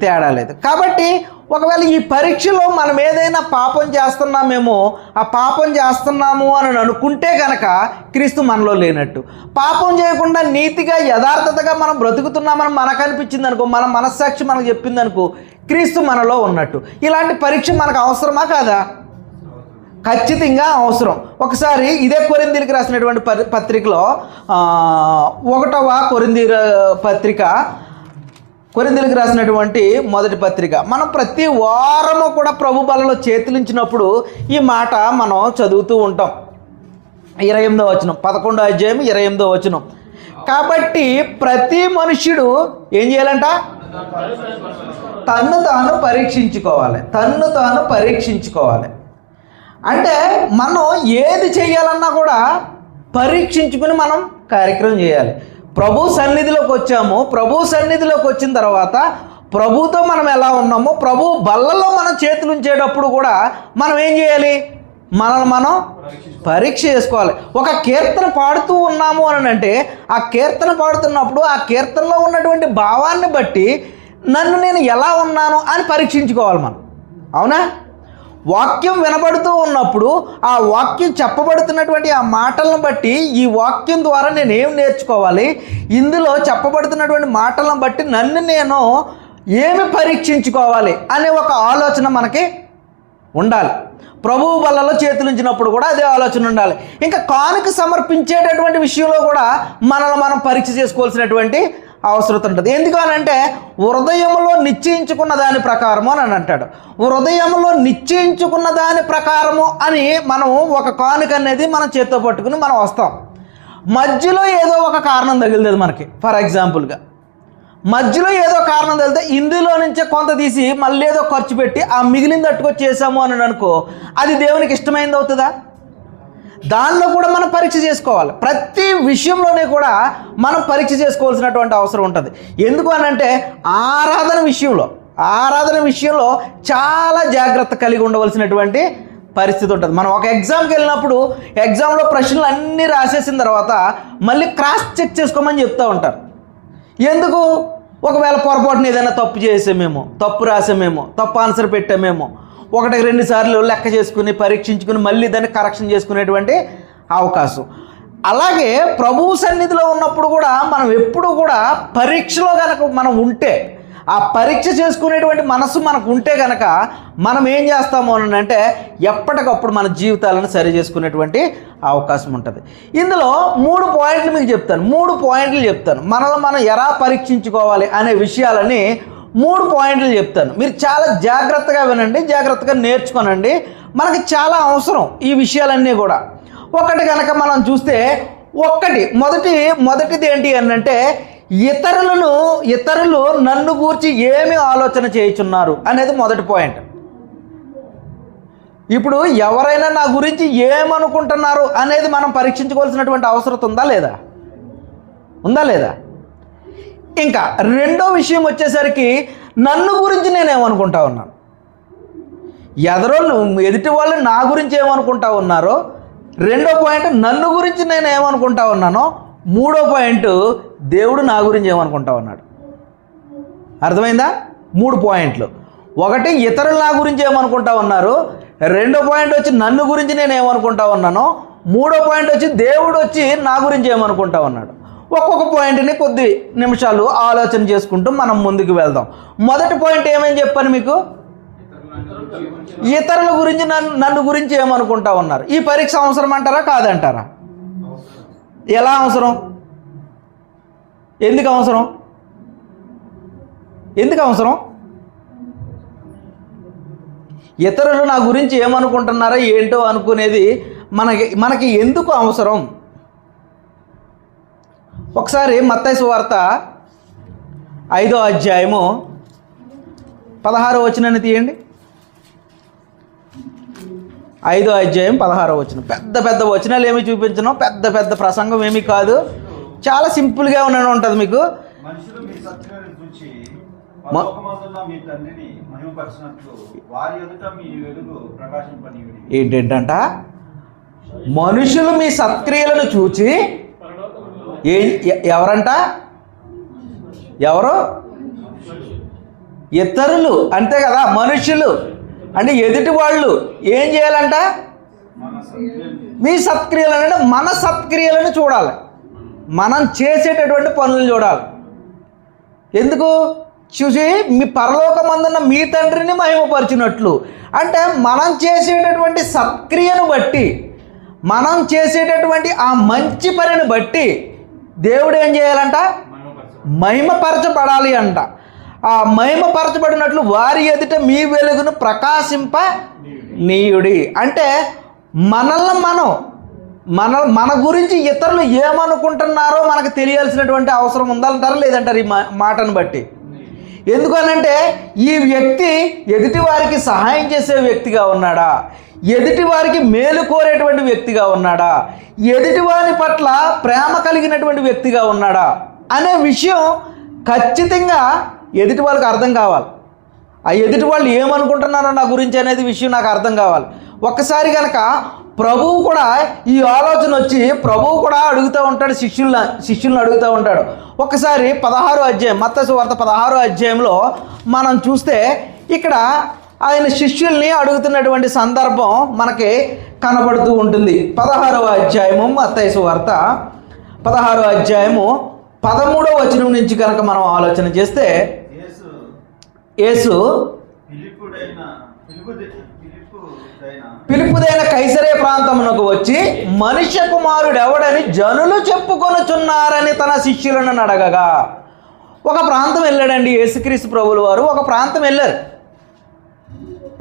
తేడా లేదు. కాబట్టి ఒకవేళ ఈ పరీక్షలో మనం ఏదైనా పాపం చేస్తున్నామేమో, ఆ పాపం చేస్తున్నాము అని అనుకుంటే కనుక క్రీస్తు మనలో లేనట్టు. పాపం చేయకుండా నీతిగా యథార్థతగా మనం బ్రతుకుతున్నామని మనకు అనిపించింది అనుకో, మన మనస్సాక్షి మనకు చెప్పింది అనుకో, క్రీస్తు మనలో ఉన్నట్టు. ఇలాంటి పరీక్ష మనకు అవసరమా కాదా? ఖచ్చితంగా అవసరం. ఒకసారి ఇదే కొరింథీయులకు రాసినటువంటి పత్రికలో 1వ కొరింథీయుల పత్రిక, కొరింథీయులకు రాసినటువంటి మొదటి పత్రిక, మనం ప్రతి వారము కూడా ప్రభు బలలో చేతులించినప్పుడు ఈ మాట మనం చదువుతూ ఉంటాం. 28వ వచనం, 11వ అధ్యాయం 28వ వచనం. కాబట్టి ప్రతి మనుష్యుడు ఏం చేయాలంట? తన్ను తాను పరీక్షించుకోవాలి. తన్ను తాను పరీక్షించుకోవాలి అంటే మనం ఏది చేయాలన్నా కూడా పరీక్షించుకుని మనం కార్యక్రమం చేయాలి. ప్రభు సన్నిధిలోకి వచ్చాము, ప్రభు సన్నిధిలోకి వచ్చిన తర్వాత ప్రభుతో మనం ఎలా ఉన్నామో, ప్రభు బల్లలో మనం చేతులు ఉంచేటప్పుడు కూడా మనం ఏం చేయాలి? మనల్ని మనం పరీక్ష చేసుకోవాలి. ఒక కీర్తన పాడుతూ ఉన్నాము అని అంటే, ఆ కీర్తన పాడుతున్నప్పుడు ఆ కీర్తనలో ఉన్నటువంటి భావాన్ని బట్టి నన్ను నేను ఎలా ఉన్నాను అని పరీక్షించుకోవాలి మనం. అవునా? వాక్యం వినబడుతూ ఉన్నప్పుడు ఆ వాక్యం చెప్పబడుతున్నటువంటి ఆ మాటలను బట్టి ఈ వాక్యం ద్వారా నేను ఏం నేర్చుకోవాలి, ఇందులో చెప్పబడుతున్నటువంటి మాటలను బట్టి నన్ను నేను ఏమి పరీక్షించుకోవాలి అనే ఒక ఆలోచన మనకి ఉండాలి. ప్రభువు బల్లలో చేతులుంచినప్పుడు కూడా అదే ఆలోచన ఉండాలి. ఇంకా కానుక సమర్పించేటటువంటి విషయంలో కూడా మనల్ని మనం పరీక్ష చేసుకోవాల్సినటువంటి అవసరం ఉంటుంది. ఎందుకు అని అంటే హృదయంలో నిశ్చయించుకున్న దాని ప్రకారము అని అంటాడు. హృదయంలో నిశ్చయించుకున్న దాని ప్రకారము అని మనం ఒక కానుక అనేది మనం చేత్తో పట్టుకుని మనం వస్తాం. మధ్యలో ఏదో ఒక కారణం తగిలింది మనకి. ఫర్ ఎగ్జాంపుల్గా మధ్యలో ఏదో కారణం తగిలితే ఇందులో నుంచే కొంత తీసి మళ్ళీ ఏదో ఖర్చు పెట్టి ఆ మిగిలింది తట్టుకొచ్చి చేసాము అని అనుకో, అది దేవునికి ఇష్టమైంది అవుతుందా? దానిలో కూడా మనం పరీక్ష చేసుకోవాలి. ప్రతి విషయంలోనే కూడా మనం పరీక్ష చేసుకోవాల్సినటువంటి అవసరం ఉంటుంది. ఎందుకు అని అంటే ఆరాధన విషయంలో చాలా జాగ్రత్త కలిగి ఉండవలసినటువంటి పరిస్థితి ఉంటుంది. మనం ఒక ఎగ్జామ్కి వెళ్ళినప్పుడు ఎగ్జామ్లో ప్రశ్నలు అన్నీ రాసేసిన తర్వాత మళ్ళీ క్రాస్ చెక్ చేసుకోమని చెప్తూ ఉంటారు. ఎందుకు? ఒకవేళ పొరపాటున ఏదైనా తప్పు చేసామేమో, తప్పు రాసామేమో, తప్పు ఆన్సర్ పెట్టామేమో, 1-2 సార్లు లెక్క చేసుకుని పరీక్షించుకుని మళ్ళీ దాన్ని కరెక్షన్ చేసుకునేటువంటి అవకాశం. అలాగే ప్రభువు సన్నిధిలో ఉన్నప్పుడు కూడా మనం ఎప్పుడు కూడా పరీక్షలో కనుక మనం ఉంటే, ఆ పరీక్ష చేసుకునేటువంటి మనసు మనకు ఉంటే కనుక మనం ఏం చేస్తాము అని అంటే ఎప్పటికప్పుడు మన జీవితాలను సరి చేసుకునేటువంటి అవకాశం ఉంటుంది. ఇందులో 3 పాయింట్లు మీకు చెప్తాను. 3 పాయింట్లు చెప్తాను. మనల్ని మనం ఎలా పరీక్షించుకోవాలి అనే విషయాలని 3 పాయింట్లు చెప్తాను. మీరు చాలా జాగ్రత్తగా వినండి, జాగ్రత్తగా నేర్చుకోనండి. మనకి చాలా అవసరం ఈ విషయాలన్నీ కూడా. ఒకటి కనుక మనం చూస్తే మొదటిది ఏంటి అని అంటే ఇతరులు నన్ను గూర్చి ఏమి ఆలోచన చేయుచున్నారు అనేది మొదటి పాయింట్. ఇప్పుడు ఎవరైనా నా గురించి ఏమనుకుంటున్నారు అనేది మనం పరీక్షించుకోవాల్సినటువంటి అవసరం ఉందా లేదా? ఇంకా రెండో విషయం వచ్చేసరికి నన్ను గురించి నేనేమనుకుంటా ఉన్నాను. ఎదుటి వాళ్ళు నా గురించి ఏమనుకుంటా ఉన్నారో రెండో పాయింట్, నన్ను గురించి నేను ఏమనుకుంటా ఉన్నానో మూడో పాయింట్, దేవుడు నా గురించి ఏమనుకుంటా ఉన్నాడు. అర్థమైందా? 3 పాయింట్లు. ఒకటి, ఇతరులు నా గురించి ఏమనుకుంటా ఉన్నారు. రెండో పాయింట్ వచ్చి నన్ను గురించి నేను ఏమనుకుంటా ఉన్నానో. మూడో పాయింట్ వచ్చి దేవుడు వచ్చి నా గురించి ఏమనుకుంటా ఉన్నాడు. ఒక్కొక్క పాయింట్ని కొద్ది నిమిషాలు ఆలోచన చేసుకుంటూ మనం ముందుకు వెళ్దాం. మొదటి పాయింట్ ఏమని చెప్పాను మీకు? ఇతరుల గురించి నన్ను గురించి ఏమనుకుంటా ఉన్నారు. ఈ పరీక్ష అవసరం అంటారా కాదంటారా? ఎలా అవసరం? ఎందుకు అవసరం? ఇతరులు నా గురించి ఏమనుకుంటున్నారో ఏంటో అనుకునేది మనకి ఎందుకు అవసరం? ఒకసారి మత్తయి సువార్త 5వ అధ్యాయము 16వ వచనాన్ని తీయండి. 5వ అధ్యాయం 16వ వచనం. పెద్ద వచనాలు ఏమి చూపించను, పెద్ద ప్రసంగం ఏమీ కాదు, చాలా సింపుల్గా ఉంటుంది మీకు. మనుషులు మీ సత్క్రియలను చూచి పరలోకమందున్న మీ తండ్రిని మహిమపరచినట్లు వారి ఎదుట మీ వెలుగు ప్రకాశింపనీయుడి. ఏంటంట? మనుషులు మీ సత్క్రియలను చూచి ఎవరంట? ఎవరు? ఇతరులు, అంతే కదా. మనుషులు అంటే ఎదుటి వాళ్ళు ఏం చేయాలంట? మీ సత్క్రియలను, అంటే మన సత్క్రియలను చూడాలి, మనం చేసేటటువంటి పనులు చూడాలి. ఎందుకు? చూసి మీ పరలోకమందున్న మీ తండ్రిని మహిమపరిచినట్లు. అంటే మనం చేసేటటువంటి సత్క్రియను బట్టి, మనం చేసేటటువంటి ఆ మంచి పనిని బట్టి దేవుడు ఏం చేయాలంట? మహిమపరచబడాలి అంట. ఆ మహిమపరచబడినట్లు వారి ఎదుట మీ వెలుగును ప్రకాశింప నీయుడి. అంటే మన గురించి ఇతరులు ఏమనుకుంటున్నారో మనకు తెలియాల్సినటువంటి అవసరం ఉందంటారా లేదంటారు ఈ మాటను బట్టి? ఎందుకనంటే ఈ వ్యక్తి ఎదుటి వారికి సహాయం చేసే వ్యక్తిగా ఉన్నాడా, ఎదుటి వారికి మేలు కోరేటువంటి వ్యక్తిగా ఉన్నాడా, ఎదుటి వారి పట్ల ప్రేమ కలిగినటువంటి వ్యక్తిగా ఉన్నాడా అనే విషయం ఖచ్చితంగా ఎదుటి వాళ్ళకి అర్థం కావాలి. ఆ ఎదుటి వాళ్ళు ఏమనుకుంటున్నారో నా గురించి అనేది విషయం నాకు అర్థం కావాలి. ఒక్కసారి కనుక ప్రభువు కూడా ఈ ఆలోచన వచ్చి ప్రభువు కూడా అడుగుతూ ఉంటాడు, శిష్యులను అడుగుతూ ఉంటాడు. ఒకసారి 16వ అధ్యాయం, మత్తయి సువార్త 16వ అధ్యాయంలో మనం చూస్తే ఇక్కడ ఆయన శిష్యుల్ని అడుగుతున్నటువంటి సందర్భం మనకి కనబడుతూ ఉంటుంది. 16వ అధ్యాయము మత్తయి సువార్త 16వ అధ్యాయము 13వ వచనం నుంచి కనుక మనం ఆలోచన చేస్తే, యేసు ఫిలిప్పుదైన కైసరే ప్రాంతమునకు వచ్చి మనుష్య కుమారుడు ఎవడని జనులు చెప్పుకొనుచున్నారని తన శిష్యులను అడగగా. ఒక ప్రాంతం వెళ్ళాడండి యేసుక్రీస్తు ప్రభువుల వారు, ఒక ప్రాంతం వెళ్ళారు.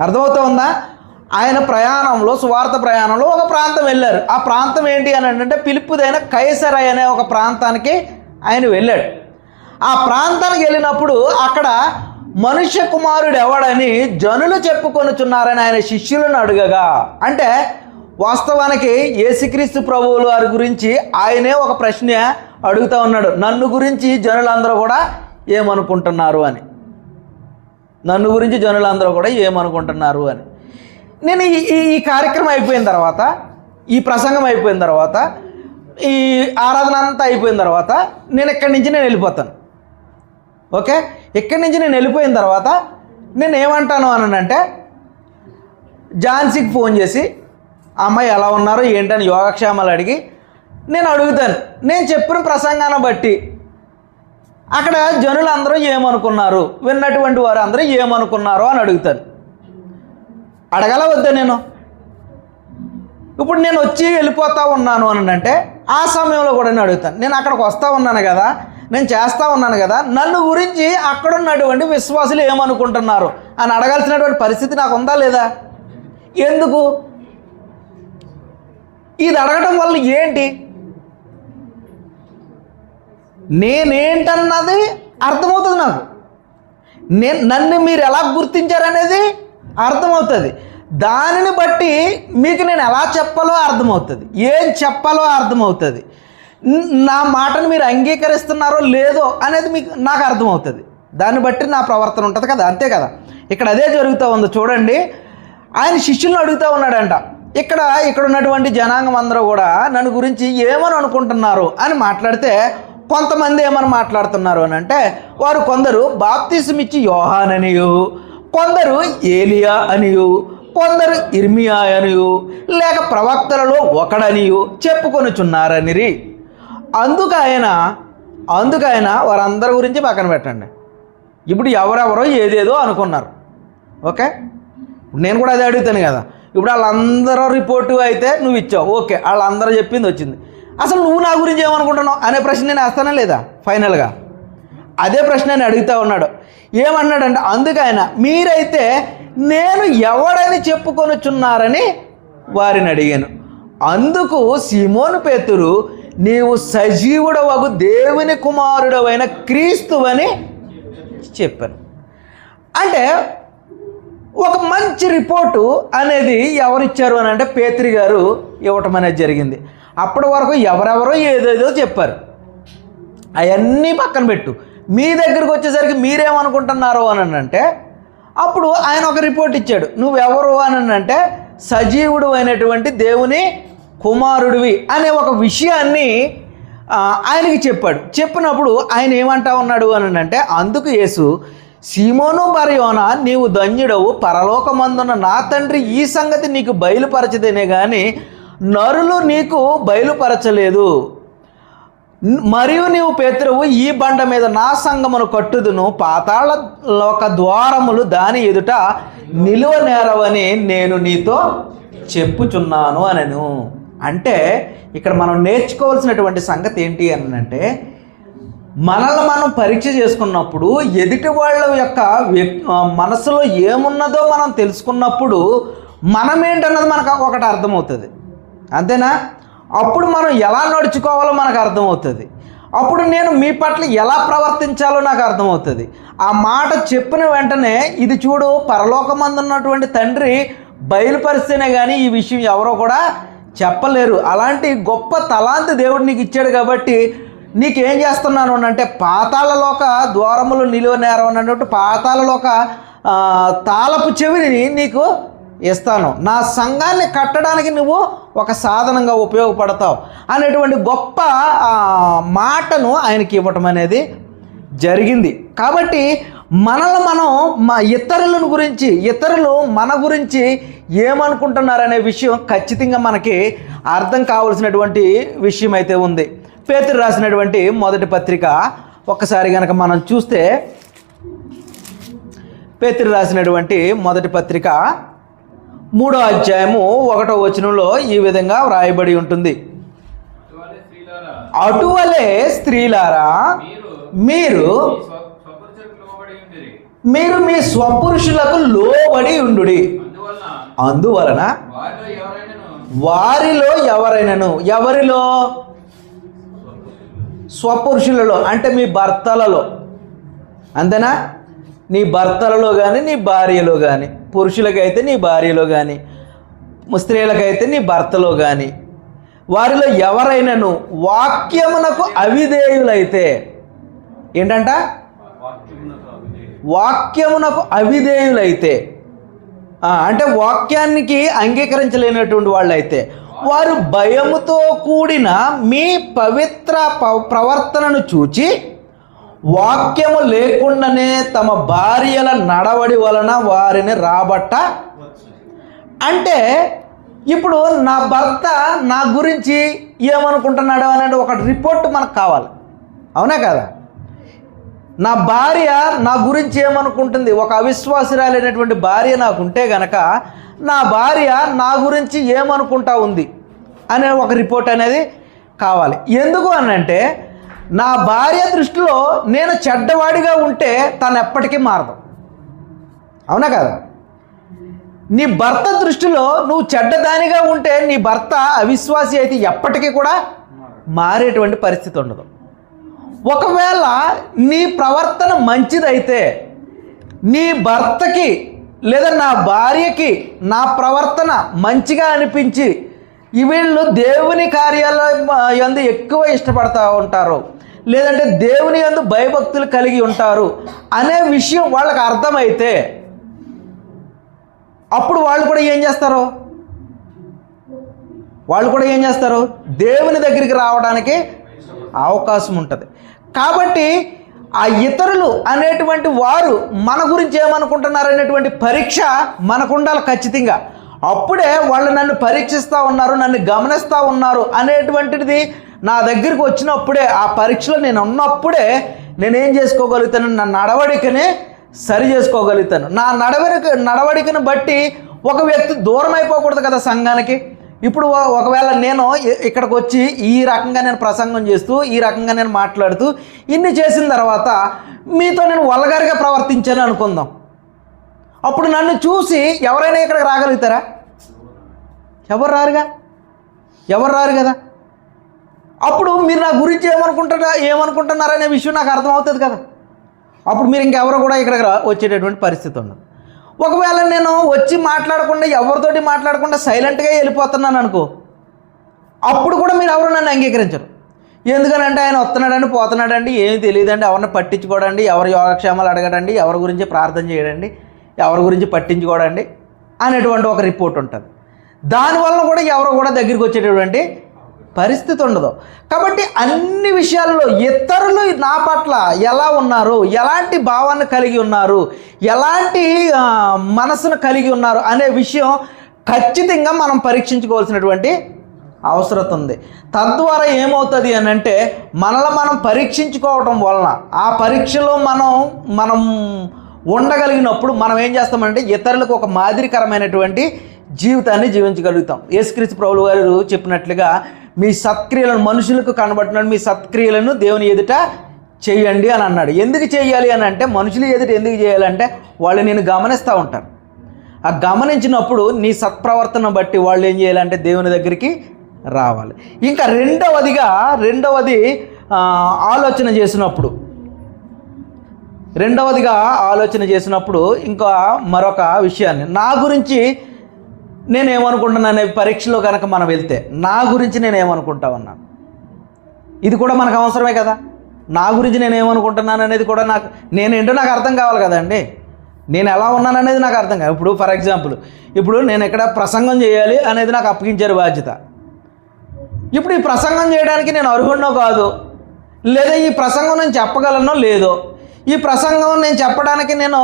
అర్థమవుతుందా? ఆయన ప్రయాణంలో, సువార్త ప్రయాణంలో ఒక ప్రాంతం వెళ్ళారు. ఆ ప్రాంతం ఏంటి అని అంటే ఫిలిప్పుదైన కైసరే అనే ఒక ప్రాంతానికి ఆయన వెళ్ళాడు. ఆ ప్రాంతానికి వెళ్ళినప్పుడు అక్కడ మనుష్య కుమారుడు ఎవడని జనులు చెప్పుకొనుచున్నారని ఆయన శిష్యులను అడగగా, అంటే వాస్తవానికి యేసుక్రీస్తు ప్రభువుల వారి గురించి ఆయనే ఒక ప్రశ్న అడుగుతూ ఉన్నాడు. నన్ను గురించి జనులందరూ కూడా ఏమనుకుంటున్నారు అని, నన్ను గురించి జనులందరూ కూడా ఏమనుకుంటున్నారు అని. నేను ఈ కార్యక్రమం అయిపోయిన తర్వాత, ఈ ప్రసంగం అయిపోయిన తర్వాత, ఈ ఆరాధన అంతా అయిపోయిన తర్వాత నేను ఇక్కడి నుంచి వెళ్ళిపోతాను. ఓకే, ఇక్కడి నుంచి నేను వెళ్ళిపోయిన తర్వాత నేను ఏమంటాను అని అంటే, ఝాన్సీకి ఫోన్ చేసి అమ్మాయి ఎలా ఉన్నారు ఏంటని యోగక్షేమాలు అడిగి నేను అడుగుతాను. నేను చెప్పిన ప్రసంగాన్ని బట్టి అక్కడ జనులందరూ ఏమనుకున్నారు, విన్నటువంటి వారు అందరూ ఏమనుకున్నారు అని అడుగుతాను. అడగల వద్దా నేను? ఇప్పుడు నేను వచ్చి వెళ్ళిపోతా ఉన్నాను అని అంటే ఆ సమయంలో కూడా నేను అడుగుతాను. నేను అక్కడికి వస్తూ ఉన్నాను కదా, నేను చేస్తూ ఉన్నాను కదా, నన్ను గురించి అక్కడ ఉన్నటువంటి విశ్వాసులు ఏమనుకుంటున్నారు అని అడగాల్సినటువంటి పరిస్థితి నాకు ఉందా లేదా? ఎందుకు? ఇది అడగటం వల్ల ఏంటి? నేనేంటన్నది అర్థమవుతుంది నాకు. నన్ను మీరు ఎలా గుర్తించారనేది అర్థమవుతుంది. దానిని బట్టి మీకు నేను ఎలా చెప్పాలో అర్థమవుతుంది, ఏం చెప్పాలో అర్థమవుతుంది. నా మాటను మీరు అంగీకరిస్తున్నారో లేదో అనేది నాకు అర్థమవుతుంది. దాన్ని బట్టి నా ప్రవర్తన ఉంటుంది కదా, అంతే కదా. ఇక్కడ అదే జరుగుతూ ఉంది. చూడండి, ఆయన శిష్యులను అడుగుతూ ఉన్నాడంట. ఇక్కడ ఉన్నటువంటి జనాంగం అందరూ కూడా నన్ను గురించి ఏమని అనుకుంటున్నారు అని మాట్లాడితే, కొంతమంది ఏమని మాట్లాడుతున్నారు అని అంటే, వారు కొందరు బాప్తిసం ఇచ్చి యోహాన్ అనియు, కొందరు ఏలియా అనియు, కొందరు ఇర్మియా అనియు, లేక ప్రవక్తలలో ఒకడనియు చెప్పుకొనుచున్నారనిరి. అందుకైనా వారందరి గురించి పక్కన పెట్టండి. ఇప్పుడు ఎవరెవరో ఏదేదో అనుకున్నారు. ఓకే, నేను కూడా అదే అడుగుతాను కదా. ఇప్పుడు వాళ్ళందరూ రిపోర్టు అయితే నువ్వు ఇచ్చావు, ఓకే, వాళ్ళందరూ చెప్పింది వచ్చింది. అసలు నువ్వు నా గురించి ఏమనుకుంటున్నావు అనే ప్రశ్న నేను వేస్తానా లేదా? ఫైనల్గా అదే ప్రశ్న నేను అడుగుతూ ఉన్నాడు. ఏమన్నాడంటే, అందుకైనా మీరైతే నేను ఎవడని చెప్పుకొనుచున్నారని వారిని అడిగాను. అందుకు సీమోను పేతురు, నీవు సజీవుడవగు దేవుని కుమారుడవైన క్రీస్తువని చెప్పాను. అంటే ఒక మంచి రిపోర్టు అనేది ఎవరిచ్చారు అని అంటే పేతురు గారు ఇవ్వటం అనేది జరిగింది. అప్పటి వరకు ఎవరెవరో ఏదేదో చెప్పారు, అవన్నీ పక్కన పెట్టు. మీ దగ్గరకు వచ్చేసరికి మీరేమనుకుంటున్నారు అని అంటే అప్పుడు ఆయన ఒక రిపోర్ట్ ఇచ్చాడు. నువ్వెవరు అని అంటే సజీవుడు అయినటువంటి దేవుని కుమారుడివి అనే ఒక విషయాన్ని ఆయనకి చెప్పాడు. చెప్పినప్పుడు ఆయన ఏమంటా ఉన్నాడు అని అంటే, అందుకు యేసు, సీమోను బరయోనా, నీవు ధన్యుడవు, పరలోకమందున్న నా తండ్రి ఈ సంగతి నీకు బయలుపరచదేనే కానీ నరులు నీకు బయలుపరచలేదు. మరియు నీవు పేతురువు, ఈ బండ మీద నా సంగమును కట్టుదును, పాతాళ లోక ద్వారములు దాని ఎదుట నిలువ నేరవని నేను నీతో చెప్పుచున్నాను అనను. అంటే ఇక్కడ మనం నేర్చుకోవాల్సినటువంటి సంగతి ఏంటి అని అంటే, మనల్ని మనం పరీక్ష చేసుకున్నప్పుడు ఎదుటి వాళ్ళ యొక్క మనసులో ఏమున్నదో మనం తెలుసుకున్నప్పుడు మనమేంటన్నది మనకు ఒకటి అర్థమవుతుంది, అంతేనా? అప్పుడు మనం ఎలా నడుచుకోవాలో మనకు అర్థమవుతుంది. అప్పుడు నేను మీ పట్ల ఎలా ప్రవర్తించాలో నాకు అర్థమవుతుంది. ఆ మాట చెప్పిన వెంటనే, ఇది చూడు, పరలోకమందు ఉన్నటువంటి తండ్రి బయలుపరిస్తేనే కానీ ఈ విషయం ఎవరో కూడా చెప్పలేరు. అలాంటి గొప్ప తలాంతి దేవుడు నీకు ఇచ్చాడు కాబట్టి నీకేం చేస్తున్నాను అంటే, పాతాళలోక ద్వారములు నిలువ నేరం అన్నట్టు పాతాళలోక తాళపు చెవిని నీకు ఇస్తాను, నా సంఘాన్ని కట్టడానికి నువ్వు ఒక సాధనంగా ఉపయోగపడతావు అనేటువంటి గొప్ప మాటను ఆయనకి ఇవ్వటం అనేది జరిగింది. కాబట్టి మనల్ని మనం ఇతరులను గురించి, ఇతరులు మన గురించి ఏమనుకుంటున్నారనే విషయం ఖచ్చితంగా మనకి అర్థం కావాల్సినటువంటి విషయం అయితే ఉంది. పేతురు రాసినటువంటి మొదటి పత్రిక ఒక్కసారి కనుక మనం చూస్తే, పేతురు రాసినటువంటి మొదటి పత్రిక 3వ అధ్యాయము 1వ వచనంలో ఈ విధంగా వ్రాయబడి ఉంటుంది. అటువలే స్త్రీలారా మీరు మీ స్వపురుషులకు లోబడి ఉండుడి. అందువలన వారిలో ఎవరైనాను, ఎవరిలో? స్వపురుషులలో అంటే మీ భర్తలలో, అంతేనా? నీ భర్తలలో కానీ నీ భార్యలో కానీ, పురుషులకైతే నీ భార్యలో కానీ, స్త్రీలకైతే నీ భర్తలో కానీ, వారిలో ఎవరైనాను వాక్యమునకు అవిధేయులైతే, ఏంటంట? వాక్యమునకు అవిధేయులైతే, అంటే వాక్యానికి అంగీకరించలేనటువంటి వాళ్ళైతే, వారు భయముతో కూడిన మీ పవిత్ర ప్రవర్తనను చూచి వాక్యము లేకుండానే తమ భార్యల నడవడి వలన వారిని రాబట్ట. అంటే ఇప్పుడు నా భర్త నా గురించి ఏమనుకుంటున్నాడు అనే ఒక రిపోర్ట్ మనకు కావాలి, అవునా కదా? నా భార్య నా గురించి ఏమనుకుంటుంది, ఒక అవిశ్వాసురాలైనటువంటి భార్య నాకుంటే గనక నా భార్య నా గురించి ఏమనుకుంటా ఉంది అనే ఒక రిపోర్ట్ అనేది కావాలి. ఎందుకు అనంటే నా భార్య దృష్టిలో నేను చెడ్డవాడిగా ఉంటే తను ఎప్పటికీ మారదు, అవునా కదా? నీ భర్త దృష్టిలో నువ్వు చెడ్డదానిగా ఉంటే నీ భర్త అవిశ్వాసి అయితే ఎప్పటికీ కూడా మారేటువంటి పరిస్థితి ఉండదు. ఒకవేళ నీ ప్రవర్తన మంచిదైతే నీ భర్తకి లేదా నా భార్యకి నా ప్రవర్తన మంచిగా అనిపించి వీళ్ళు దేవుని కార్యాల యందు ఎక్కువ ఇష్టపడతా ఉంటారు, లేదంటే దేవుని యందు భయభక్తులు కలిగి ఉంటారు అనే విషయం వాళ్ళకి అర్థమైతే అప్పుడు వాళ్ళు కూడా ఏం చేస్తారు? దేవుని దగ్గరికి రావడానికి అవకాశం ఉంటుంది. కాబట్టి ఆ ఇతరులు అనేటువంటి వారు మన గురించి ఏమనుకుంటున్నారు అనేటువంటి పరీక్ష మనకు ఉండాలి ఖచ్చితంగా. అప్పుడే వాళ్ళు నన్ను పరీక్షిస్తూ ఉన్నారు, నన్ను గమనిస్తూ ఉన్నారు అనేటువంటిది నా దగ్గరికి వచ్చినప్పుడే, ఆ పరీక్షలో నేను ఉన్నప్పుడే నేనేం చేసుకోగలుగుతాను? నా నడవడికని సరి చేసుకోగలుగుతాను. నా నడవడికను బట్టి ఒక వ్యక్తి దూరం అయిపోకూడదు కదా సంఘానికి. ఇప్పుడు ఒకవేళ నేను ఇక్కడికి వచ్చి ఈ రకంగా నేను ప్రసంగం చేస్తూ, ఈ రకంగా నేను మాట్లాడుతూ ఇన్ని చేసిన తర్వాత మీతో నేను వల్గర్గా ప్రవర్తించాను అనుకుందాం. అప్పుడు నన్ను చూసి ఎవరైనా ఇక్కడికి రాగలుగుతారా? ఎవరు రారు కదా. అప్పుడు మీరు నా గురించి ఏమనుకుంటున్నారనే విషయం నాకు అర్థమవుతుంది కదా. అప్పుడు మీరు ఇంకెవరు కూడా ఇక్కడికి వచ్చేటటువంటి పరిస్థితి ఉండదు. ఒకవేళ నేను వచ్చి మాట్లాడకుండా, ఎవరితోటి మాట్లాడకుండా సైలెంట్గా వెళ్ళిపోతున్నాను అనుకో, అప్పుడు కూడా మీరు ఎవరు నన్ను అంగీకరించరు. ఎందుకనంటే ఆయన వస్తున్నాడండి, పోతున్నాడండి, ఏమీ తెలియదండి, ఎవరిని పట్టించుకోడండి, ఎవరి యోగక్షేమాలు అడగడండి, ఎవరి గురించి ప్రార్థన చేయడండి, ఎవరి గురించి పట్టించుకోడండి అనేటువంటి ఒక రిపోర్ట్ ఉంటుంది. దానివల్ల కూడా ఎవరు కూడా దగ్గరికి వచ్చేటటువంటి పరిస్థితి ఉండదు. కాబట్టి అన్ని విషయాల్లో ఇతరులు నా పట్ల ఎలా ఉన్నారు, ఎలాంటి భావాన్ని కలిగి ఉన్నారు, ఎలాంటి మనసును కలిగి ఉన్నారు అనే విషయం ఖచ్చితంగా మనం పరీక్షించుకోవాల్సినటువంటి అవసరం ఉంది. తద్వారా ఏమవుతుంది అని అంటే మనల్ని మనం పరీక్షించుకోవటం వలన ఆ పరీక్షలో మనం ఉండగలిగినప్పుడు మనం ఏం చేస్తామంటే ఇతరులకు ఒక మాదిరికరమైనటువంటి జీవితాన్ని జీవించగలుగుతాం. యేసుక్రీస్తు ప్రభువు గారు చెప్పినట్లుగా మీ సత్క్రియలను, మనుషులకు కనబడినట్టు మీ సత్క్రియలను దేవుని ఎదుట చేయండి అని అన్నాడు. ఎందుకు చేయాలి అని అంటే, మనుషుల ఎదుట ఎందుకు చేయాలంటే వాళ్ళు నేను గమనిస్తూ ఉంటారు. ఆ గమనించినప్పుడు నీ సత్ప్రవర్తన బట్టి వాళ్ళు ఏం చేయాలంటే దేవుని దగ్గరికి రావాలి. ఇంకా రెండవది ఆలోచన చేసినప్పుడు ఇంకా మరొక విషయాన్ని, నా గురించి నేనేమనుకుంటున్నాను పరీక్షలో కనుక మనం వెళ్తే నా గురించి నేనేమనుకుంటా ఉన్నాను, ఇది కూడా మనకు అవసరమే కదా. నా గురించి నేనేమనుకుంటున్నాను అనేది కూడా నేనేంటో నాకు అర్థం కావాలి కదండి. నేను ఎలా ఉన్నాను అనేది నాకు అర్థం కాదు. ఇప్పుడు ఫర్ ఎగ్జాంపుల్, ఇప్పుడు నేను ఎక్కడ ప్రసంగం చేయాలి అనేది నాకు అప్పగించారు బాధ్యత. ఇప్పుడు ఈ ప్రసంగం చేయడానికి నేను అర్హుడినో కాదు, లేదా ఈ ప్రసంగం నేను చెప్పగలనో లేదో, ఈ ప్రసంగం నేను చెప్పడానికి నేను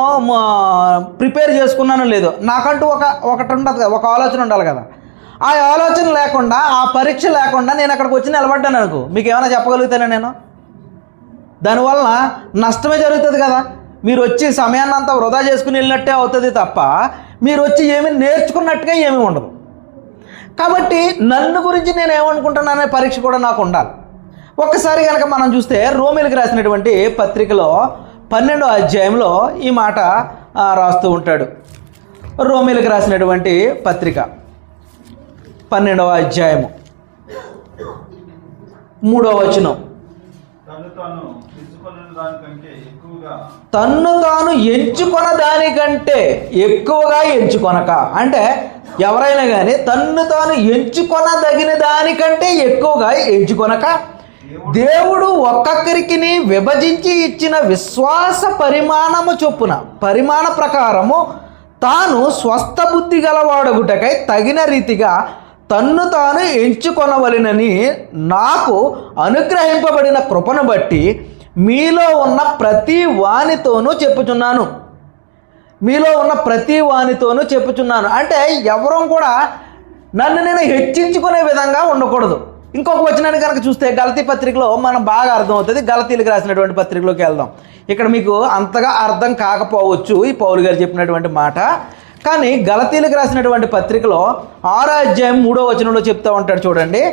ప్రిపేర్ చేసుకున్నానో లేదో, నాకంటూ ఒకటి ఉండదు కదా, ఒక ఆలోచన ఉండాలి కదా. ఆ ఆలోచన లేకుండా, ఆ పరీక్ష లేకుండా నేను అక్కడికి వచ్చి నిలబడ్డాను అనుకో, మీకు ఏమైనా చెప్పగలుగుతానా నేను? దానివల్ల నష్టమే జరుగుతుంది కదా. మీరు వచ్చి సమయాన్ని అంతా వృధా చేసుకుని వెళ్ళినట్టే అవుతుంది తప్ప మీరు వచ్చి ఏమీ నేర్చుకున్నట్టుగా ఏమీ ఉండదు. కాబట్టి నన్ను గురించి నేను ఏమనుకుంటున్నానే పరీక్ష కూడా నాకు ఉండాలి. ఒక్కసారి కనుక మనం చూస్తే రోమీలకు రాసినటువంటి పత్రికలో 12వ అధ్యాయంలో ఈ మాట రాస్తూ ఉంటాడు. రోమీలకు రాసినటువంటి పత్రిక 12వ అధ్యాయము 3వ వచనం, తన్ను తాను ఎంచుకొన దానికంటే ఎక్కువగా ఎంచుకొనక, అంటే ఎవరైనా కానీ తన్ను తాను ఎంచుకొనదగిన దానికంటే ఎక్కువగా ఎంచుకొనక దేవుడు ఒక్కొక్కరికి విభజించి ఇచ్చిన విశ్వాస పరిమాణ ప్రకారము తాను స్వస్థ బుద్ధి గలవాడగుటకై తగిన రీతిగా తన్ను తాను ఎంచుకొనవలెనని నాకు అనుగ్రహింపబడిన కృపను బట్టి మీలో ఉన్న ప్రతి వానితోనూ చెప్పుచున్నాను. మీలో ఉన్న ప్రతి వానితోనూ చెప్పుచున్నాను అంటే ఎవరూ కూడా నన్ను నేను హెచ్చించుకునే విధంగా ఉండకూడదు. ఇంకొక వచనాన్ని కనుక చూస్తే గలతీ పత్రికలో మనం బాగా అర్థమవుతుంది. గలతీలకు రాసినటువంటి పత్రికలోకి వెళ్దాం. ఇక్కడ మీకు అంతగా అర్థం కాకపోవచ్చు ఈ పౌలు గారు చెప్పినటువంటి మాట, కానీ గలతీలకు రాసినటువంటి పత్రికలో 6వ అధ్యాయం 3వ వచనంలో చెప్తూ ఉంటాడు చూడండి.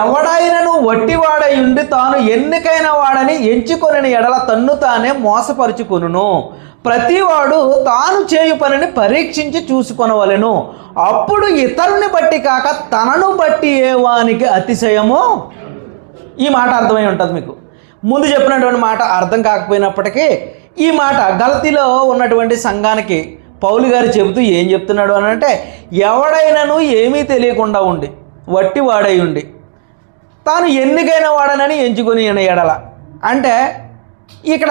ఎవడైనను వట్టివాడై ఉండి తాను ఎన్నికైన వాడని ఎంచుకొనిన ఎడల తన్ను తానే మోసపరుచుకొనును. ప్రతివాడు తాను చేయు పనిని పరీక్షించి చూసుకొనవలెను. అప్పుడు ఇతరుని బట్టి కాక తనను బట్టి ఏ వానికి అతిశయమో. ఈ మాట అర్థమై ఉంటుంది మీకు. ముందు చెప్పినటువంటి మాట అర్థం కాకపోయినప్పటికీ ఈ మాట గలతీలో ఉన్నటువంటి సంఘానికి పౌలు గారు చెబుతూ ఏం చెప్తున్నాడు అని అంటే, ఎవడైనాను ఏమీ తెలియకుండా ఉండి వట్టి వాడై ఉండి తాను ఎన్నికైన వాడనని ఎంచుకొని ఎడల, అంటే ఇక్కడ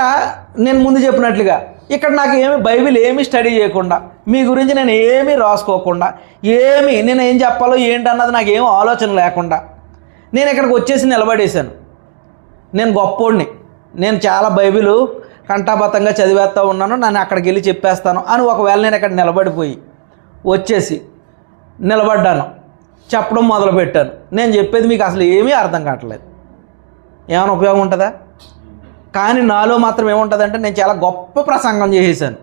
నేను ముందు చెప్పినట్లుగా ఇక్కడ నాకు బైబిల్ ఏమీ స్టడీ చేయకుండా, మీ గురించి నేను ఏమీ రాసుకోకుండా, నేను ఏం చెప్పాలో ఏంటన్నది నాకు ఏం ఆలోచన లేకుండా నేను ఇక్కడికి వచ్చేసి నిలబడేశాను. నేను గొప్పోడిని, నేను చాలా బైబిల్ కంఠాబద్ధంగా చదివేస్తూ ఉన్నాను, నన్ను అక్కడికి వెళ్ళి చెప్పేస్తాను అని ఒకవేళ నేను ఇక్కడ నిలబడిపోయి వచ్చేసి నిలబడ్డాను, చెప్పడం మొదలుపెట్టాను, నేను చెప్పేది మీకు అసలు ఏమీ అర్థం కావట్లేదు, ఏమైనా ఉపయోగం ఉంటుందా? కానీ నాలో మాత్రం ఏముంటుందంటే నేను చాలా గొప్ప ప్రసంగం చేసేసాను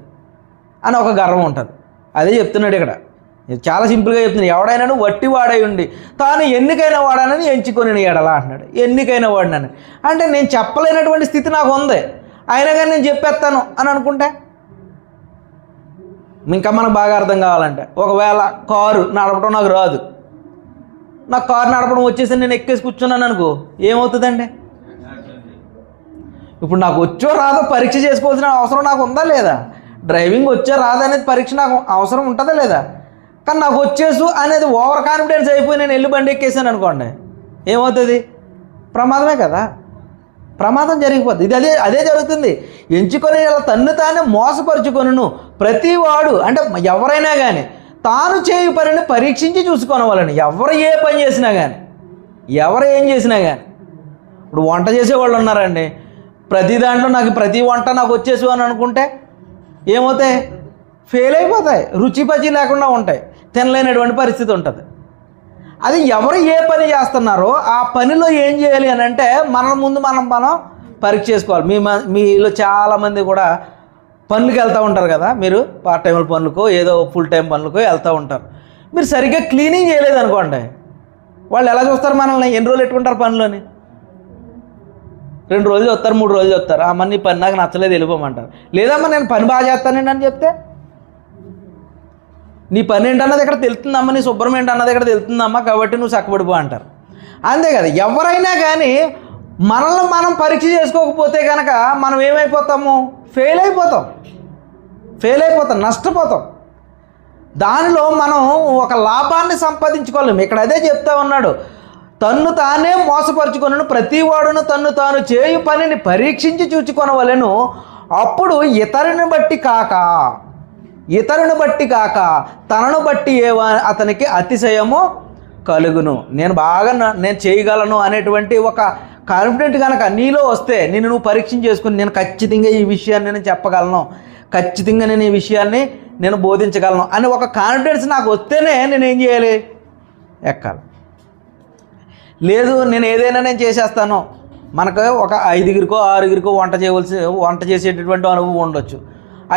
అని ఒక గర్వం ఉంటుంది. అదే చెప్తున్నాడు ఇక్కడ. చాలా సింపుల్గా చెప్తున్నాడు. ఎవడైనా వట్టి వాడై ఉండి తాను ఎన్నికైన వాడనని ఎంచుకొని ఎడలా అంటున్నాడు. ఎన్నికైన వాడినని అంటే నేను చెప్పలేనటువంటి స్థితి నాకు ఉంది, అయినా కానీ నేను చెప్పేస్తాను అని అనుకుంటే ఇంకా మనకు బాగా అర్థం కావాలంటే, ఒకవేళ కారు నడపడం నాకు రాదు, నాకు కారు నడపడం వచ్చేసి నేను ఎక్కేసి కూర్చున్నాను అనుకో, ఏమవుతుందండి? ఇప్పుడు నాకు వచ్చో రాదో పరీక్ష చేసుకోవాల్సిన అవసరం నాకు ఉందా లేదా? డ్రైవింగ్ వచ్చో రాదనేది పరీక్ష నాకు అవసరం ఉంటుందా లేదా? కానీ నాకు వచ్చేసు అనేది ఓవర్ కాన్ఫిడెన్స్ అయిపోయి నేను వెళ్ళి బండి ఎక్కేసాను అనుకోండి, ఏమవుతుంది? ప్రమాదమే కదా, ప్రమాదం జరిగిపోద్ది. ఇది అదే జరుగుతుంది. ఎంచుకొని తన్ను తానే మోసపరుచుకొనును. ప్రతివాడు అంటే ఎవరైనా కానీ తాను చేయు పనిని పరీక్షించి చూసుకోవాలని. ఎవరు ఏ పని చేసినా కానీ, ఎవరు ఏం చేసినా కానీ, ఇప్పుడు వంట చేసేవాళ్ళు ఉన్నారండి, ప్రతి దాంట్లో నాకు ప్రతి వంట నాకు వచ్చేసు అని అనుకుంటే ఏమవుతాయి? ఫెయిల్ అయిపోతాయి, రుచి పచి లేకుండా ఉంటాయి, తినలేనటువంటి పరిస్థితి ఉంటుంది. అది ఎవరు ఏ పని చేస్తున్నారో ఆ పనిలో ఏం చేయాలి అని అంటే మన ముందు మనం పరీక్ష చేసుకోవాలి. మీలో చాలామంది కూడా పనులకు వెళ్తూ ఉంటారు కదా, మీరు పార్ట్ టైం పనులకో ఏదో ఫుల్ టైం పనులకో వెళ్తూ ఉంటారు. మీరు సరిగ్గా క్లీనింగ్ చేయలేదు అనుకోండి, వాళ్ళు ఎలా చూస్తారు మనల్ని? ఎన్ని రోజులు పెట్టుకుంటారు పనిలోని? 2 రోజులు వస్తారు, 3 రోజులు వస్తారు. అమ్మ నీ పని నాకు నచ్చలేదు వెళ్ళిపోమంటారు. లేదమ్మా నేను పని బాగా చేస్తానండి అని చెప్తే, నీ పని ఏంటన్నది ఇక్కడ తెలుస్తుందమ్మా, నీ శుభ్రం ఏంటన్నది ఇక్కడ తెలుస్తుందమ్మా, కాబట్టి నువ్వు చక్కబడిపో అంటారు. అంతే కదా. ఎవరైనా కానీ మనల్ని మనం పరీక్ష చేసుకోకపోతే కనుక మనం ఏమైపోతాము? ఫెయిల్ అయిపోతాం, నష్టపోతాం. దానిలో మనం ఒక లాభాన్ని సంపాదించుకోలేము. ఇక్కడ అదే చెప్తా ఉన్నాడు, తన్ను తానే మోసపరుచుకొనును. ప్రతివాడును తన్ను తాను చేయు పనిని పరీక్షించి చూచుకొనవలెను. అప్పుడు ఇతరుని బట్టి కాక తనను బట్టి అతనికి అతిశయము కలుగును. నేను చేయగలను అనేటువంటి ఒక కాన్ఫిడెంట్ కనుక నీలో వస్తే, నువ్వు పరీక్ష చేసుకుని నేను ఖచ్చితంగా ఈ విషయాన్ని నేను చెప్పగలను, ఖచ్చితంగా నేను ఈ విషయాన్ని నేను బోధించగలను అని ఒక కాన్ఫిడెన్స్ నాకు వస్తేనే నేను ఏం చేయాలి? ఎక్కాలి. లేదు నేను ఏదైనా నేను చేసేస్తాను. మనకు ఒక 5 6 వంట చేసేటటువంటి అనుభవం ఉండొచ్చు.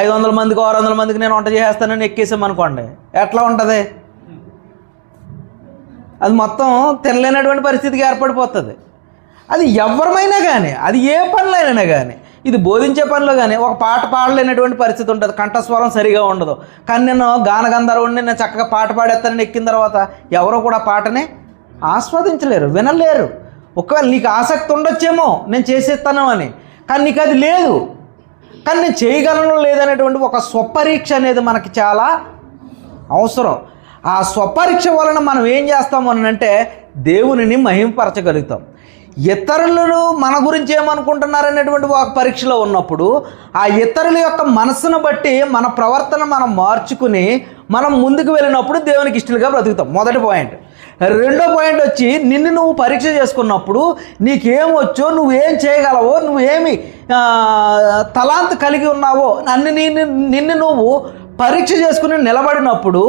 500 మందికి 600 మందికి నేను వంట చేసేస్తానని ఎక్కేసామనుకోండి, ఎట్లా ఉంటుంది? అది మొత్తం తినలేనటువంటి పరిస్థితికి ఏర్పడిపోతుంది. అది ఎవరమైనా కానీ, అది ఏ పనులైనా కానీ, ఇది బోధించే పనిలో కానీ ఒక పాట పాడలేనటువంటి పరిస్థితి ఉంటుంది, కంఠస్వరం సరిగా ఉండదు. కానీ నేను గానగంధర్వుడిని, నేను చక్కగా పాట పాడేస్తానని ఎక్కిన తర్వాత ఎవరో కూడా పాటని ఆస్వాదించలేరు, వినలేరు. ఒకవేళ నీకు ఆసక్తి ఉండొచ్చేమో నేను చేసేస్తాను అని, కానీ నీకు అది లేదు, కానీ నేను చేయగలను లేదనేటువంటి ఒక స్వపరీక్ష అనేది మనకి చాలా అవసరం. ఆ స్వపరీక్ష వలన మనం ఏం చేస్తాము అని అంటే దేవునిని మహింపరచగలుగుతాం. ఇతరులను మన గురించి ఏమనుకుంటున్నారనేటువంటి ఒక పరీక్షలో ఉన్నప్పుడు ఆ ఇతరుల యొక్క మనసును బట్టి మన ప్రవర్తన మనం మార్చుకుని మనం ముందుకు వెళ్ళినప్పుడు దేవునికి ఇష్టలుగా బ్రతుకుతాం. మొదటి పాయింట్. రెండో పాయింట్ వచ్చి నిన్ను నువ్వు పరీక్ష చేసుకున్నప్పుడు నీకేమొచ్చో, నువ్వేం చేయగలవో, నువ్వేమి తలాంత్ కలిగి ఉన్నావో నిన్ను నువ్వు పరీక్ష చేసుకుని నిలబడినప్పుడు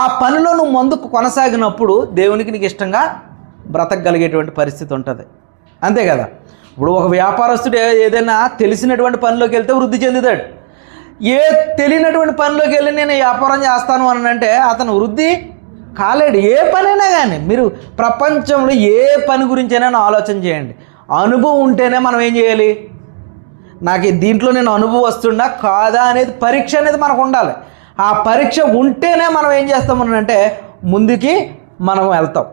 ఆ పనిలో నువ్వు ముందుకు కొనసాగినప్పుడు దేవునికి నీకు ఇష్టంగా బ్రతకగలిగేటువంటి పరిస్థితి ఉంటుంది. అంతే కదా? ఇప్పుడు ఒక వ్యాపారస్తుడు ఏదైనా తెలిసినటువంటి పనిలోకి వెళ్తే వృద్ధి చెందుతాడు. తెలియనటువంటి పనిలోకి వెళ్ళి నేను వ్యాపారం చేస్తాను అని అంటే అతను వృద్ధి కాలేడు. ఏ పనైనా కానీ మీరు ప్రపంచంలో ఏ పని గురించైనా ఆలోచన చేయండి. అనుభవం ఉంటేనే మనం ఏం చేయాలి? నాకు దీంట్లో నేను అనుభవం వస్తుందా కాదా అనేది పరీక్ష అనేది మనకు ఉండాలి. ఆ పరీక్ష ఉంటేనే మనం ఏం చేస్తామనంటే ముందుకి మనం వెళ్తాం.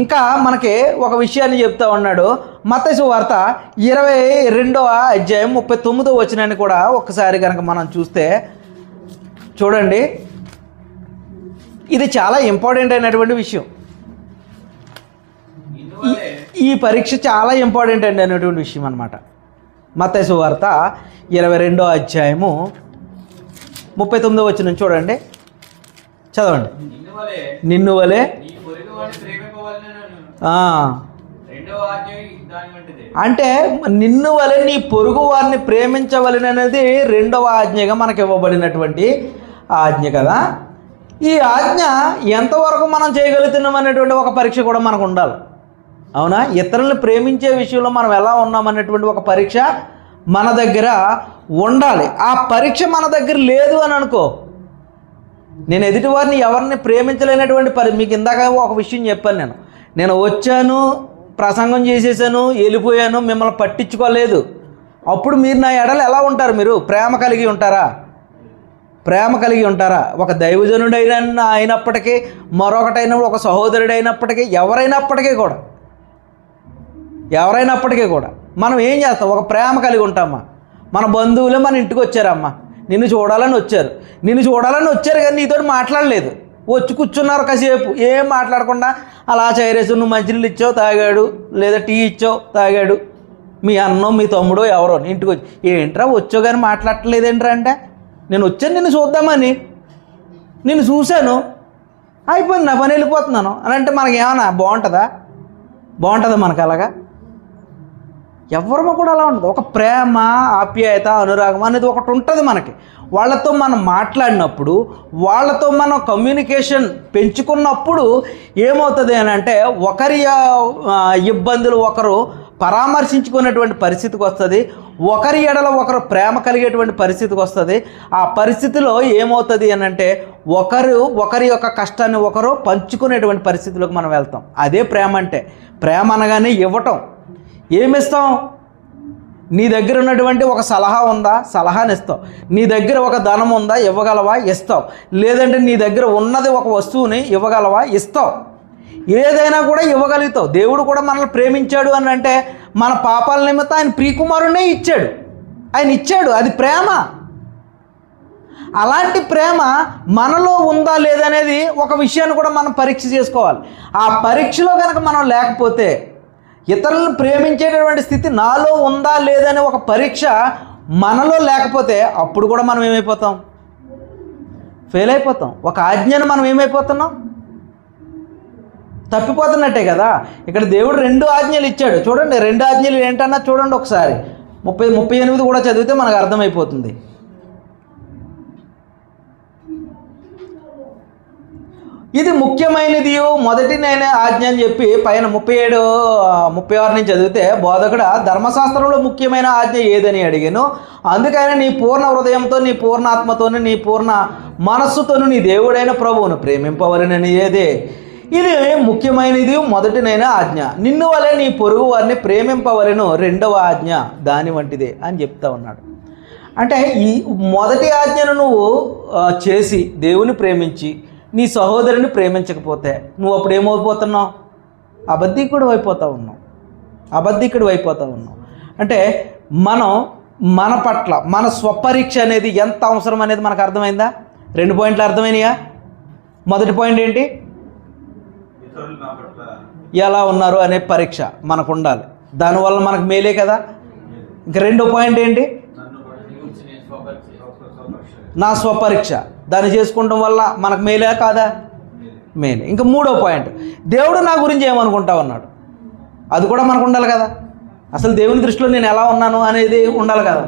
ఇంకా మనకి ఒక విషయాన్ని చెప్తా ఉన్నాడు. మత్తయి సువార్త 22వ అధ్యాయం 39వ వచనాన్ని కూడా ఒక్కసారి కనుక మనం చూస్తే చూడండి, ఇది చాలా ఇంపార్టెంట్ అయినటువంటి విషయం. ఈ పరీక్ష చాలా ఇంపార్టెంట్ అయినటువంటి విషయం అన్నమాట. మత్తయి సువార్త 22వ అధ్యాయము 39వ వచనం చూడండి, చదవండి. నిన్ను వలె అంటే నిన్ను వలె నీ పొరుగు వారిని ప్రేమించవలెననేది రెండవ ఆజ్ఞగా మనకు ఇవ్వబడినటువంటి ఆజ్ఞ కదా. ఈ ఆజ్ఞ ఎంతవరకు మనం చేయగలుగుతున్నాం అనేటువంటి ఒక పరీక్ష కూడా మనకు ఉండాలి. అవునా? ఇతరులను ప్రేమించే విషయంలో మనం ఎలా ఉన్నామనేటువంటి ఒక పరీక్ష మన దగ్గర ఉండాలి. ఆ పరీక్ష మన దగ్గర లేదు అని అనుకో, నేను ఎదుటివారిని ఎవరిని ప్రేమించలేనటువంటి మీకు ఇందాక ఒక విషయం చెప్పాను. నేను వచ్చాను, ప్రసంగం చేసేసాను, వెళ్ళిపోయాను, మిమ్మల్ని పట్టించుకోలేదు. అప్పుడు మీరు నా ఎడలు ఎలా ఉంటారు? మీరు ప్రేమ కలిగి ఉంటారా? ఒక దైవజనుడైనా అయినప్పటికీ, మరొకటైన ఒక సహోదరుడు అయినప్పటికీ, ఎవరైనప్పటికీ కూడా మనం ఏం చేస్తాం? ఒక ప్రేమ కలిగి ఉంటామా? మన బంధువులే మన ఇంటికి వచ్చారమ్మా, నిన్ను చూడాలని వచ్చారు కానీ నీతో మాట్లాడలేదు. వచ్చి కూర్చున్నారు కాసేపు, ఏం మాట్లాడకుండా అలా చైరేసి నువ్వు మంచినీళ్ళు ఇచ్చావు తాగాడు, లేదా టీ ఇచ్చావు తాగాడు, మీ అన్నో మీ తమ్ముడో ఎవరో ఇంటికి వచ్చి ఏంట్రా వచ్చావు కానీ మాట్లాడట్లేదేంట్రా అంటే, నేను వచ్చాను నిన్ను చూద్దామని, నిన్ను చూశాను, అయిపోయింది, నా పని వెళ్ళిపోతున్నాను అని అంటే మనకి ఏమన్నా బాగుంటుందా మనకు? అలాగా ఎవరమో కూడా అలా ఉండదు. ఒక ప్రేమ, ఆప్యాయత, అనురాగం అనేది ఒకటి ఉంటుంది మనకి. వాళ్ళతో మనం మాట్లాడినప్పుడు, వాళ్ళతో మనం కమ్యూనికేషన్ పెంచుకున్నప్పుడు ఏమవుతుంది అని అంటే ఒకరి ఇబ్బందులు ఒకరు పరామర్శించుకునేటువంటి పరిస్థితికి వస్తుంది, ఒకరి ఎడల ఒకరు ప్రేమ కలిగేటువంటి పరిస్థితికి వస్తుంది. ఆ పరిస్థితిలో ఏమవుతుంది అని అంటే ఒకరి యొక్క కష్టాన్ని ఒకరు పంచుకునేటువంటి పరిస్థితిలోకి మనం వెళ్తాం. అదే ప్రేమ అంటే. ప్రేమ అనగానే ఇవ్వటం. ఏమిస్తాం? నీ దగ్గర ఉన్నటువంటి ఒక సలహా ఉందా, సలహాని ఇస్తావు. నీ దగ్గర ఒక ధనం ఉందా, ఇవ్వగలవా, ఇస్తావు. లేదంటే నీ దగ్గర ఉన్నది ఒక వస్తువుని ఇవ్వగలవా, ఇస్తావు. ఏదైనా కూడా ఇవ్వగలుగుతావు. దేవుడు కూడా మనల్ని ప్రేమించాడు అని అంటే మన పాపాల నిమిత్తం ఆయన ప్రియకుమారునే ఇచ్చాడు. అది ప్రేమ. అలాంటి ప్రేమ మనలో ఉందా లేదనేది ఒక విషయాన్ని కూడా మనం పరీక్ష చేసుకోవాలి. ఆ పరీక్షలో కనుక మనం లేకపోతే, ఇతరులను ప్రేమించేటటువంటి స్థితి నాలో ఉందా లేదనే ఒక పరీక్ష మనలో లేకపోతే అప్పుడు కూడా మనం ఏమైపోతాం? ఫెయిల్ అయిపోతాం. ఒక ఆజ్ఞను మనం ఏమైపోతున్నాం? తప్పిపోతున్నట్టే కదా. ఇక్కడ దేవుడు 2 ఆజ్ఞలు ఇచ్చాడు. చూడండి, 2 ఆజ్ఞలు ఏంటన్నా చూడండి ఒకసారి. 38 కూడా చదివితే మనకు అర్థమైపోతుంది. ఇది ముఖ్యమైనది మొదటి నేను ఆజ్ఞ అని చెప్పి పైన 37, 36 నుంచి చదివితే బోధకుడు ధర్మశాస్త్రంలో ముఖ్యమైన ఆజ్ఞ ఏదని అడిగాను. అందుకని నీ పూర్ణ హృదయంతో, నీ పూర్ణ ఆత్మతోను, నీ పూర్ణ మనస్సుతోను నీ దేవుడైన ప్రభువును ప్రేమింపవలనని ఏదే. ఇది ముఖ్యమైనది మొదటినైన ఆజ్ఞ. నిన్ను వలె నీ పొరుగు వారిని ప్రేమింపవలను రెండవ ఆజ్ఞ దాని వంటిదే అని చెప్తా ఉన్నాడు. అంటే ఈ మొదటి ఆజ్ఞను నువ్వు చేసి దేవుని ప్రేమించి నీ సహోదరుని ప్రేమించకపోతే నువ్వు అప్పుడు ఏమైపోతున్నావు? అబద్ధికుడు అయిపోతూ ఉన్నావు. అంటే మన పట్ల మన స్వపరీక్ష అనేది ఎంత అవసరం అనేది మనకు అర్థమైందా? 2 పాయింట్లు అర్థమైనయా? మొదటి పాయింట్ ఏంటి? ఎలా ఉన్నారు అనే పరీక్ష మనకు ఉండాలి. దానివల్ల మనకు మేలే కదా. ఇంకా 2వ పాయింట్ ఏంటి? నా స్వపరీక్ష. దాన్ని చేసుకోవడం వల్ల మనకు మేలే కాదా? మేలే. ఇంకా 3వ పాయింట్, దేవుడు నా గురించి ఏమనుకుంటా ఉన్నాడు, అది కూడా మనకు ఉండాలి కదా. అసలు దేవుని దృష్టిలో నేను ఎలా ఉన్నాను అనేది ఉండాలి కదా.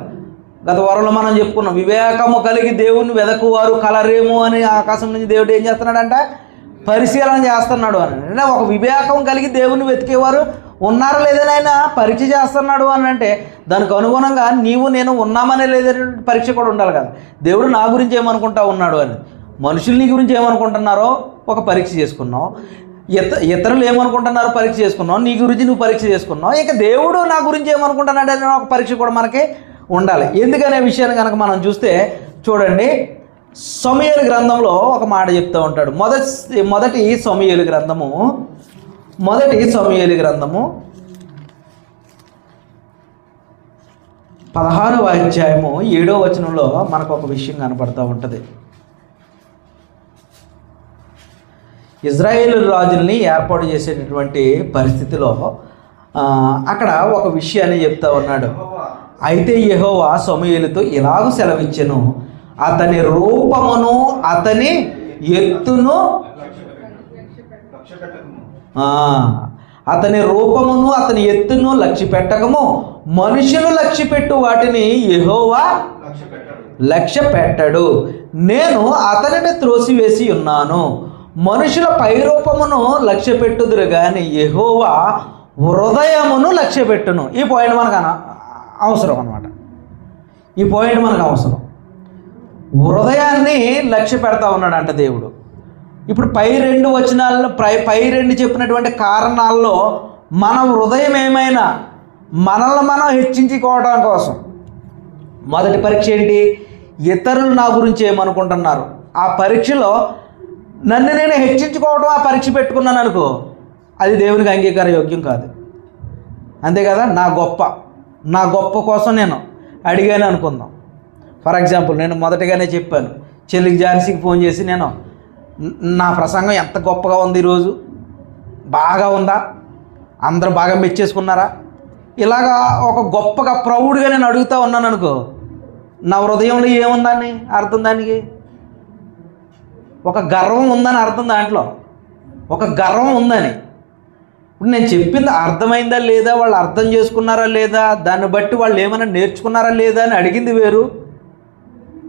గత వారంలో మనం చెప్పుకున్నాం, వివేకము కలిగి దేవుని వెదకువారు కలరేమో అని ఆకాశం నుంచి దేవుడు ఏం చేస్తున్నాడంట? పరిశీలన చేస్తున్నాడు అని. అంటే ఒక వివేకం కలిగి దేవుని వెతికేవారు ఉన్నారా లేదని ఆయన పరీక్ష చేస్తున్నాడు అని అంటే దానికి అనుగుణంగా నీవు నేను ఉన్నామనే లేదని పరీక్ష కూడా ఉండాలి కదా. దేవుడు నా గురించి ఏమనుకుంటా ఉన్నాడు అని. మనుషులు నీ గురించి ఏమనుకుంటున్నారో ఒక పరీక్ష చేసుకున్నావు, ఇతరులు ఏమనుకుంటున్నారో పరీక్ష చేసుకున్నావు, నీ గురించి నువ్వు పరీక్ష చేసుకున్నావు. ఇక దేవుడు నా గురించి ఏమనుకుంటున్నాడు అనే ఒక పరీక్ష కూడా మనకి ఉండాలి. ఎందుకనే విషయాన్ని కనుక మనం చూస్తే చూడండి, సమూయేలు గ్రంథంలో ఒక మాట చెప్తూ ఉంటాడు. మొదటి సమూయేలు గ్రంథము 16వ అధ్యాయము 7వ వచనంలో మనకు ఒక విషయం కనపడుతూ ఉంటుంది. ఇజ్రాయేలు రాజుల్ని ఏర్పాటు చేసేటటువంటి పరిస్థితిలో అక్కడ ఒక విషయాన్ని చెప్తా ఉన్నాడు. అయితే యెహోవా సమూయేలుతో ఇలాగ సెలవిచ్చెను, అతని రూపమును అతని ఎత్తును లక్ష్య పెట్టకము, మనుషులు లక్ష్య పెట్టు వాటిని యెహోవా లక్ష్య పెట్టడు. నేను అతనిని త్రోసివేసి ఉన్నాను. మనుషుల పైరూపమును లక్ష్య పెట్టుదురు కానీ యెహోవా హృదయమును లక్ష్య పెట్టును. ఈ పాయింట్ మనకు అవసరం అన్నమాట. ఈ పాయింట్ మనకు అవసరం. హృదయాన్ని లక్ష్య పెడతా ఉన్నాడంట దేవుడు. ఇప్పుడు పై 2 వచనాల్లో పై 2 చెప్పినటువంటి కారణాల్లో మన హృదయం ఏమైనా మనల్ని మనం హెచ్చించుకోవడం కోసం మొదటి పరీక్ష ఏంటి? ఇతరులు నా గురించి ఏమనుకుంటున్నారు. ఆ పరీక్షలో నన్ను నేను హెచ్చించుకోవడం, ఆ పరీక్ష పెట్టుకున్నాను అనుకో, అది దేవునికి అంగీకార యోగ్యం కాదు. అంతే కదా. నా గొప్ప కోసం నేను అడిగాను అనుకుందాం. ఫర్ ఎగ్జాంపుల్, నేను మొదటగానే చెప్పాను, చెల్లికి ఝాన్సీకి ఫోన్ చేసి నేను నా ప్రసంగం ఎంత గొప్పగా ఉంది, ఈరోజు బాగా ఉందా, అందరూ బాగా మెచ్చేసుకున్నారా, ఇలాగా ఒక గొప్పగా ప్రౌడ్గా నేను అడుగుతూ ఉన్నాను అనుకో, నా హృదయంలో ఏముందని అర్థం? దానికి ఒక గర్వం ఉందని అర్థం. దాంట్లో ఒక గర్వం ఉందని. ఇప్పుడు నేను చెప్పింది అర్థమైందా లేదా, వాళ్ళు అర్థం చేసుకున్నారా లేదా, దాన్ని బట్టి వాళ్ళు ఏమైనా నేర్చుకున్నారా లేదా అని అడిగింది వేరు.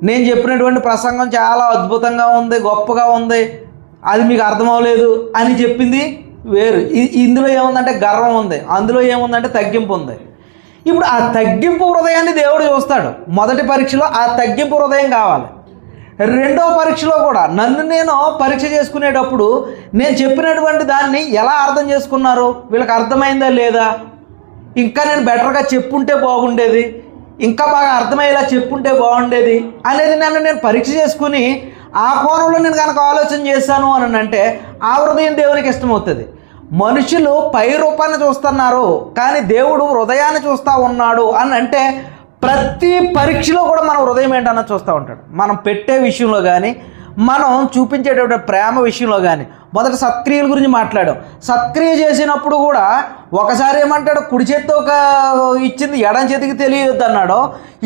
నేను చెప్పినటువంటి ప్రసంగం చాలా అద్భుతంగా ఉంది, గొప్పగా ఉంది, అది మీకు అర్థం అవ్వలేదు అని చెప్పింది వేరు. ఇందులో ఏముందంటే గర్వం ఉంది, అందులో ఏముందంటే తగ్గింపు ఉంది. ఇప్పుడు ఆ తగ్గింపు హృదయాన్ని దేవుడు చూస్తాడు. మొదటి పరీక్షలో ఆ తగ్గింపు హృదయం కావాలి. 2వ పరీక్షలో కూడా నన్ను నేను పరీక్ష చేసుకునేటప్పుడు నేను చెప్పినటువంటి దాన్ని ఎలా అర్థం చేసుకున్నారు, వీళ్ళకి అర్థమైందా లేదా, ఇంకా నేను బెటర్గా చెప్పుంటే బాగుండేది, ఇంకా బాగా అర్థమయ్యేలా చెప్పుంటే బాగుండేది అనేది నన్ను నేను పరీక్ష చేసుకుని ఆ కోణంలో నేను కనుక ఆలోచన చేశాను అని అంటే ఆ హృదయం దేవునికి ఇష్టమవుతుంది. మనుషులు పై రూపాన్ని చూస్తున్నారు కానీ దేవుడు హృదయాన్ని చూస్తూ ఉన్నాడు అని అంటే ప్రతి పరీక్షలో కూడా మన హృదయం ఏంటన్నా చూస్తూ ఉంటాడు. మనం పెట్టే విషయంలో కానీ, మనం చూపించేటటువంటి ప్రేమ విషయంలో కానీ మొదట సత్క్రియల గురించి మాట్లాడాం. సత్క్రియ చేసినప్పుడు కూడా ఒకసారి ఏమంటాడు, కుడి చేత్తో ఒక ఇచ్చింది ఎడం చేతికి తెలియదు అన్నాడు.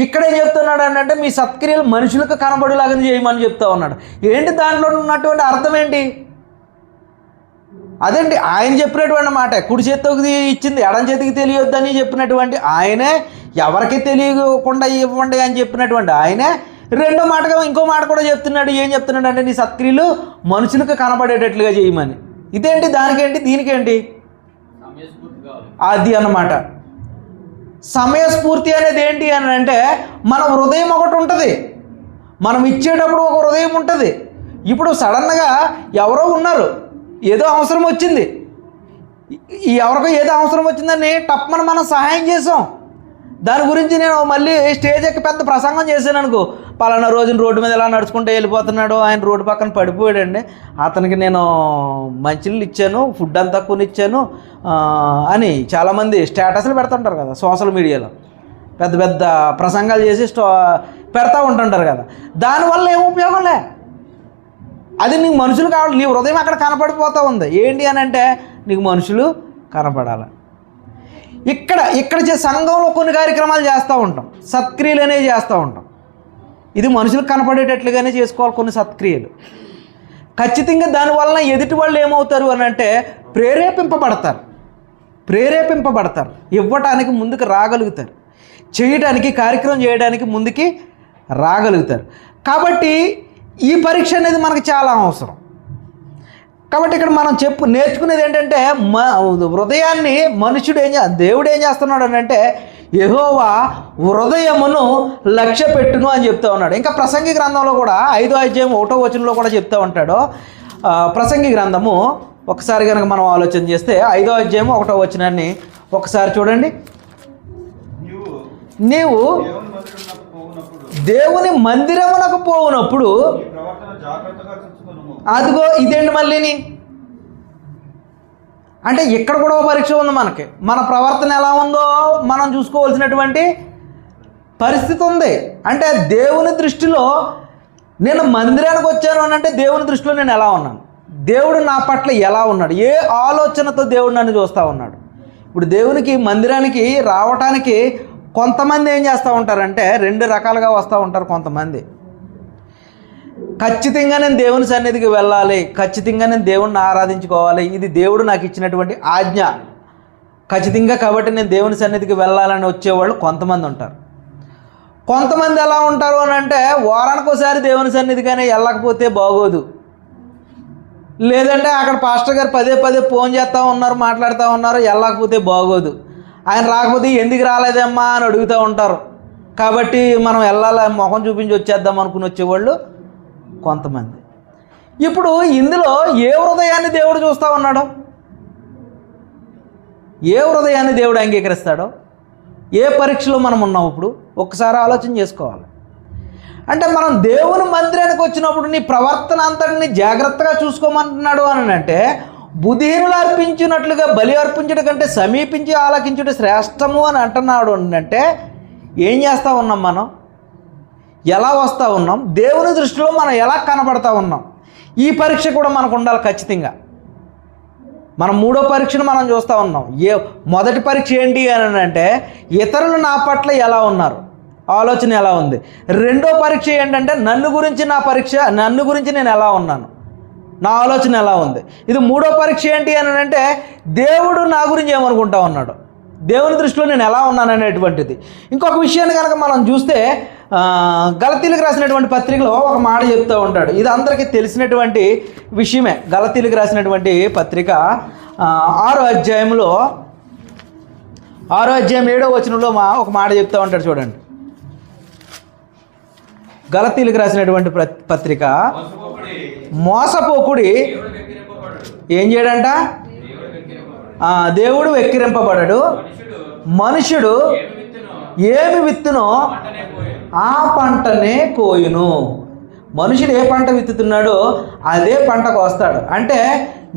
ఇక్కడ ఏం చెప్తున్నాడు అంటే మీ సత్క్రియలు మనుషులకు కనబడేలాగా చేయమని చెప్తా ఉన్నాడు. ఏంటి దాంట్లో ఉన్నటువంటి అర్థం ఏంటి? అదండి ఆయన చెప్పినటువంటి మాట. కుడి చేతికి ఇచ్చింది ఎడం చేతికి తెలియొద్దని చెప్పినటువంటి ఆయనే, ఎవరికి తెలియకుండా ఇవ్వండి అని చెప్పినటువంటి ఆయనే రెండో మాటగా ఇంకో మాట కూడా చెప్తున్నాడు. ఏం చెప్తున్నాడు అంటే నీ సత్క్రియలు మనుషులకు కనబడేటట్లుగా చేయమని. ఇదేంటి, దానికేంటి, దీనికేంటి? అది అన్నమాట. సమయస్ఫూర్తి అనేది ఏంటి అని అంటే మన హృదయం ఒకటి ఉంటుంది, మనం ఇచ్చేటప్పుడు ఒక హృదయం ఉంటుంది. ఇప్పుడు సడన్గా ఎవరో ఉన్నారు, ఏదో అవసరం వచ్చింది, ఎవరికో ఏదో అవసరం వచ్చిందని టప్మని మనం సహాయం చేసాం. దాని గురించి నేను మళ్ళీ స్టేజ్ ఎక్కి పెద్ద ప్రసంగం చేశాను అనుకో, పలానా రోజున రోడ్డు మీద ఎలా నడుచుకుంటూ వెళ్ళిపోతున్నాడు, ఆయన రోడ్డు పక్కన పడిపోయాడండి, అతనికి నేను మంచినీళ్ళు ఇచ్చాను, ఫుడ్ అంతా కొనిచ్చాను అని చాలామంది స్టేటస్లు పెడుతుంటారు కదా సోషల్ మీడియాలో, పెద్ద పెద్ద ప్రసంగాలు చేసి పెడతా ఉంటుంటారు కదా. దానివల్ల ఏం ఉపయోగంలే. అది నీకు మనుషులు కావాలి, నీ హృదయం అక్కడ కనపడిపోతూ ఉంది. ఏంటి అని అంటే నీకు మనుషులు కనపడాలి. ఇక్కడ సంఘంలో కొన్ని కార్యక్రమాలు చేస్తూ ఉంటాం, సత్క్రియలు అనేవి చేస్తూ ఉంటాం. ఇది మనుషులకు కనపడేటట్లుగానే చేసుకోవాలి కొన్ని సత్క్రియలు. ఖచ్చితంగా దానివల్ల ఎదుటి వాళ్ళు ఏమవుతారు అని అంటే ప్రేరేపింపబడతారు, ఇవ్వటానికి ముందుకు రాగలుగుతారు, చేయడానికి కార్యక్రమం చేయడానికి ముందుకి రాగలుగుతారు. కాబట్టి ఈ పరీక్ష అనేది మనకు చాలా అవసరం. కాబట్టి ఇక్కడ మనం నేర్చుకునేది ఏంటంటే హృదయాన్ని దేవుడు ఏం చేస్తున్నాడు అని అంటే యెహోవా హృదయమును లక్ష్య పెట్టును అని చెప్తా ఉన్నాడు. ఇంకా ప్రసంగి గ్రంథంలో కూడా 5వ అధ్యాయం 1వ వచనంలో కూడా చెప్తా ఉంటాడు. ప్రసంగి గ్రంథము ఒకసారి కనుక మనం ఆలోచన చేస్తే 5వ అధ్యాయం 1వ వచనాన్ని ఒకసారి చూడండి. నీవు దేవుని మందిరమునకు పోవునప్పుడు అదిగో ఇదేంటి మళ్ళీని అంటే ఇక్కడ కూడా పరీక్ష ఉంది మనకి. మన ప్రవర్తన ఎలా ఉందో మనం చూసుకోవాల్సినటువంటి పరిస్థితి ఉంది. అంటే దేవుని దృష్టిలో నేను మందిరానికి వచ్చాను అని అంటే దేవుని దృష్టిలో నేను ఎలా ఉన్నాను, దేవుడు నా పట్ల ఎలా ఉన్నాడు, ఏ ఆలోచనతో దేవుడు నన్ను చూస్తూ ఉన్నాడు. ఇప్పుడు దేవునికి మందిరానికి రావటానికి కొంతమంది ఏం చేస్తూ ఉంటారంటే 2 రకాలుగా వస్తూ ఉంటారు. కొంతమంది ఖచ్చితంగా నేను దేవుని సన్నిధికి వెళ్ళాలి, ఖచ్చితంగా నేను దేవుణ్ణి ఆరాధించుకోవాలి, ఇది దేవుడు నాకు ఇచ్చినటువంటి ఆజ్ఞ ఖచ్చితంగా, కాబట్టి నేను దేవుని సన్నిధికి వెళ్ళాలని వచ్చేవాళ్ళు కొంతమంది ఉంటారు. కొంతమంది ఎలా ఉంటారు అని అంటే వారానికి ఒకసారి దేవుని సన్నిధికైనా వెళ్ళకపోతే బాగోదు, లేదంటే అక్కడ పాస్టర్ గారు పదే ఫోన్ చేస్తూ ఉన్నారు, మాట్లాడుతూ ఉన్నారు, వెళ్ళకపోతే బాగోదు, ఆయన రాకపోతే ఎందుకు రాలేదమ్మా అని అడుగుతూ ఉంటారు. కాబట్టి మనం వెళ్ళాలి, ముఖం చూపించి వచ్చేద్దాం అనుకుని వచ్చేవాళ్ళు కొంతమంది. ఇప్పుడు ఇందులో ఏ హృదయాన్ని దేవుడు చూస్తూ ఉన్నాడో, ఏ హృదయాన్ని దేవుడు అంగీకరిస్తాడో, ఏ పరీక్షలో మనం ఉన్నాం ఇప్పుడు ఒక్కసారి ఆలోచన చేసుకోవాలి. అంటే మనం దేవుని మందిరానికి వచ్చినప్పుడు నీ ప్రవర్తన అంతటిని జాగ్రత్తగా చూసుకోమంటున్నాడు అని అంటే బుద్ధిహీనులు అర్పించినట్లుగా బలి అర్పించడం కంటే సమీపించి ఆలకించుట శ్రేష్టము అని అంటున్నాడు అంటే ఏం చేస్తూ ఉన్నాం, మనం ఎలా వస్తూ ఉన్నాం, దేవుని దృష్టిలో మనం ఎలా కనబడతా ఉన్నాం, ఈ పరీక్ష కూడా మనకు ఉండాలి ఖచ్చితంగా. మనం 3వ పరీక్షను మనం చూస్తూ ఉన్నాం. మొదటి పరీక్ష ఏంటి అని అంటే ఇతరులు నా పట్ల ఎలా ఉన్నారు, ఆలోచన ఎలా ఉంది. 2వ పరీక్ష ఏంటంటే నన్ను గురించి నేను ఎలా ఉన్నాను, నా ఆలోచన ఎలా ఉంది. ఇది 3వ పరీక్ష ఏంటి అని అంటే దేవుడు నా గురించి ఏమనుకుంటా ఉన్నాడు, దేవుని దృష్టిలో నేను ఎలా ఉన్నాను అనేటువంటిది. ఇంకొక విషయాన్ని కనుక మనం చూస్తే గలతీలకు రాసినటువంటి పత్రికలో ఒక మాట చెప్తూ ఉంటాడు. ఇది అందరికీ తెలిసినటువంటి విషయమే. గలతీలకు రాసినటువంటి పత్రిక 6వ అధ్యాయంలో 6వ అధ్యాయం 7వ వచనంలో ఒక మాట చెప్తూ ఉంటాడు చూడండి. గలతీలకు రాసినటువంటి పత్రిక మోసపోకుడి ఏం చేయడంట, దేవుడు వెక్కిరింపబడడు, మనుషుడు ఏమి విత్తునో ఆ పంటనే కోయును. మనుషుడు ఏ పంట విత్తుతున్నాడో అదే పంటకు వస్తాడు. అంటే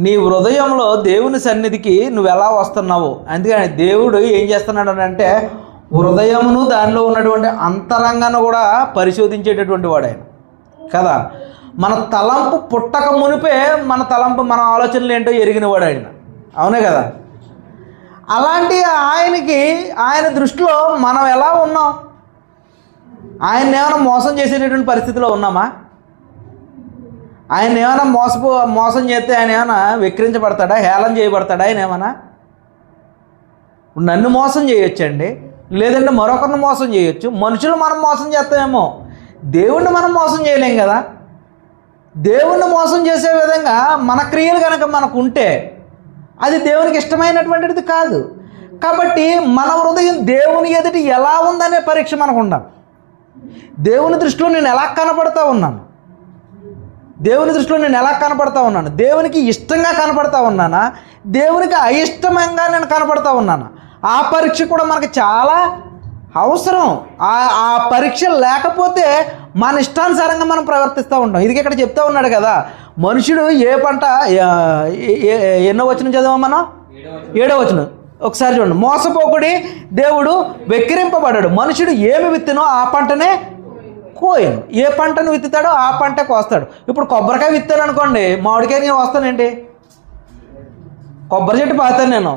నీ హృదయంలో దేవుని సన్నిధికి నువ్వు ఎలా వస్తున్నావు. అందుకని దేవుడు ఏం చేస్తున్నాడు అని అంటే హృదయమును దానిలో ఉన్నటువంటి అంతరంగాన్ని కూడా పరిశోధించేటటువంటి వాడు ఆయన కదా. మన తలంపు పుట్టక మునిపే మన తలంపు మన ఆలోచనలు ఏంటో ఎరిగినవాడు ఆయన. అవునే కదా? అలాంటి ఆయన దృష్టిలో మనం ఎలా ఉన్నాం? ఆయన ఏమైనా మోసం చేసేటటువంటి పరిస్థితిలో ఉన్నామా? ఆయన ఏమైనా మోసం చేస్తే ఆయన ఏమైనా వెక్కిరించబడతాడా, హేళన చేయబడతాడా? ఆయన ఏమైనా నన్ను మోసం చేయొచ్చండి, లేదంటే మరొకరిని మోసం చేయొచ్చు. మనుషులు మనం మోసం చేస్తామేమో, దేవుణ్ణి మనం మోసం చేయలేం కదా. దేవుణ్ణి మోసం చేసే విధంగా మన క్రియలు కనుక మనకు ఉంటే అది దేవునికి ఇష్టమైనటువంటిది కాదు. కాబట్టి మన హృదయం దేవుని ఎదుటి ఎలా ఉందనే పరీక్ష మనకు ఉండాలి. దేవుని దృష్టిలో నేను ఎలా కనపడతా ఉన్నాను? దేవుని దృష్టిలో నేను ఎలా కనపడతా ఉన్నాను? దేవునికి ఇష్టంగా కనపడతా ఉన్నానా, దేవునికి అయిష్టంగా నేను కనపడతా ఉన్నానా? ఆ పరీక్ష కూడా మనకు చాలా అవసరం. ఆ పరీక్ష లేకపోతే మన ఇష్టానుసారంగా మనం ప్రవర్తిస్తూ ఉంటాం. ఇది ఇక్కడ చెప్తా ఉన్నాడు కదా, మనుషుడు ఏ పంట, ఎన్నో వచనం చదివాం మనం? 7వ వచనం. ఒకసారి చూడండి. మోసపోకుడి, దేవుడు వెక్కిరింపబడ్డాడు. మనుషుడు ఏమి విత్తినో ఆ పంటనే కోయను. ఏ పంటను విత్తుతాడో ఆ పంట కోస్తాడు. ఇప్పుడు కొబ్బరికాయ విత్తాను అనుకోండి, మామిడికాయ నేను వస్తానండి. కొబ్బరి చెట్టు పాతాను నేను,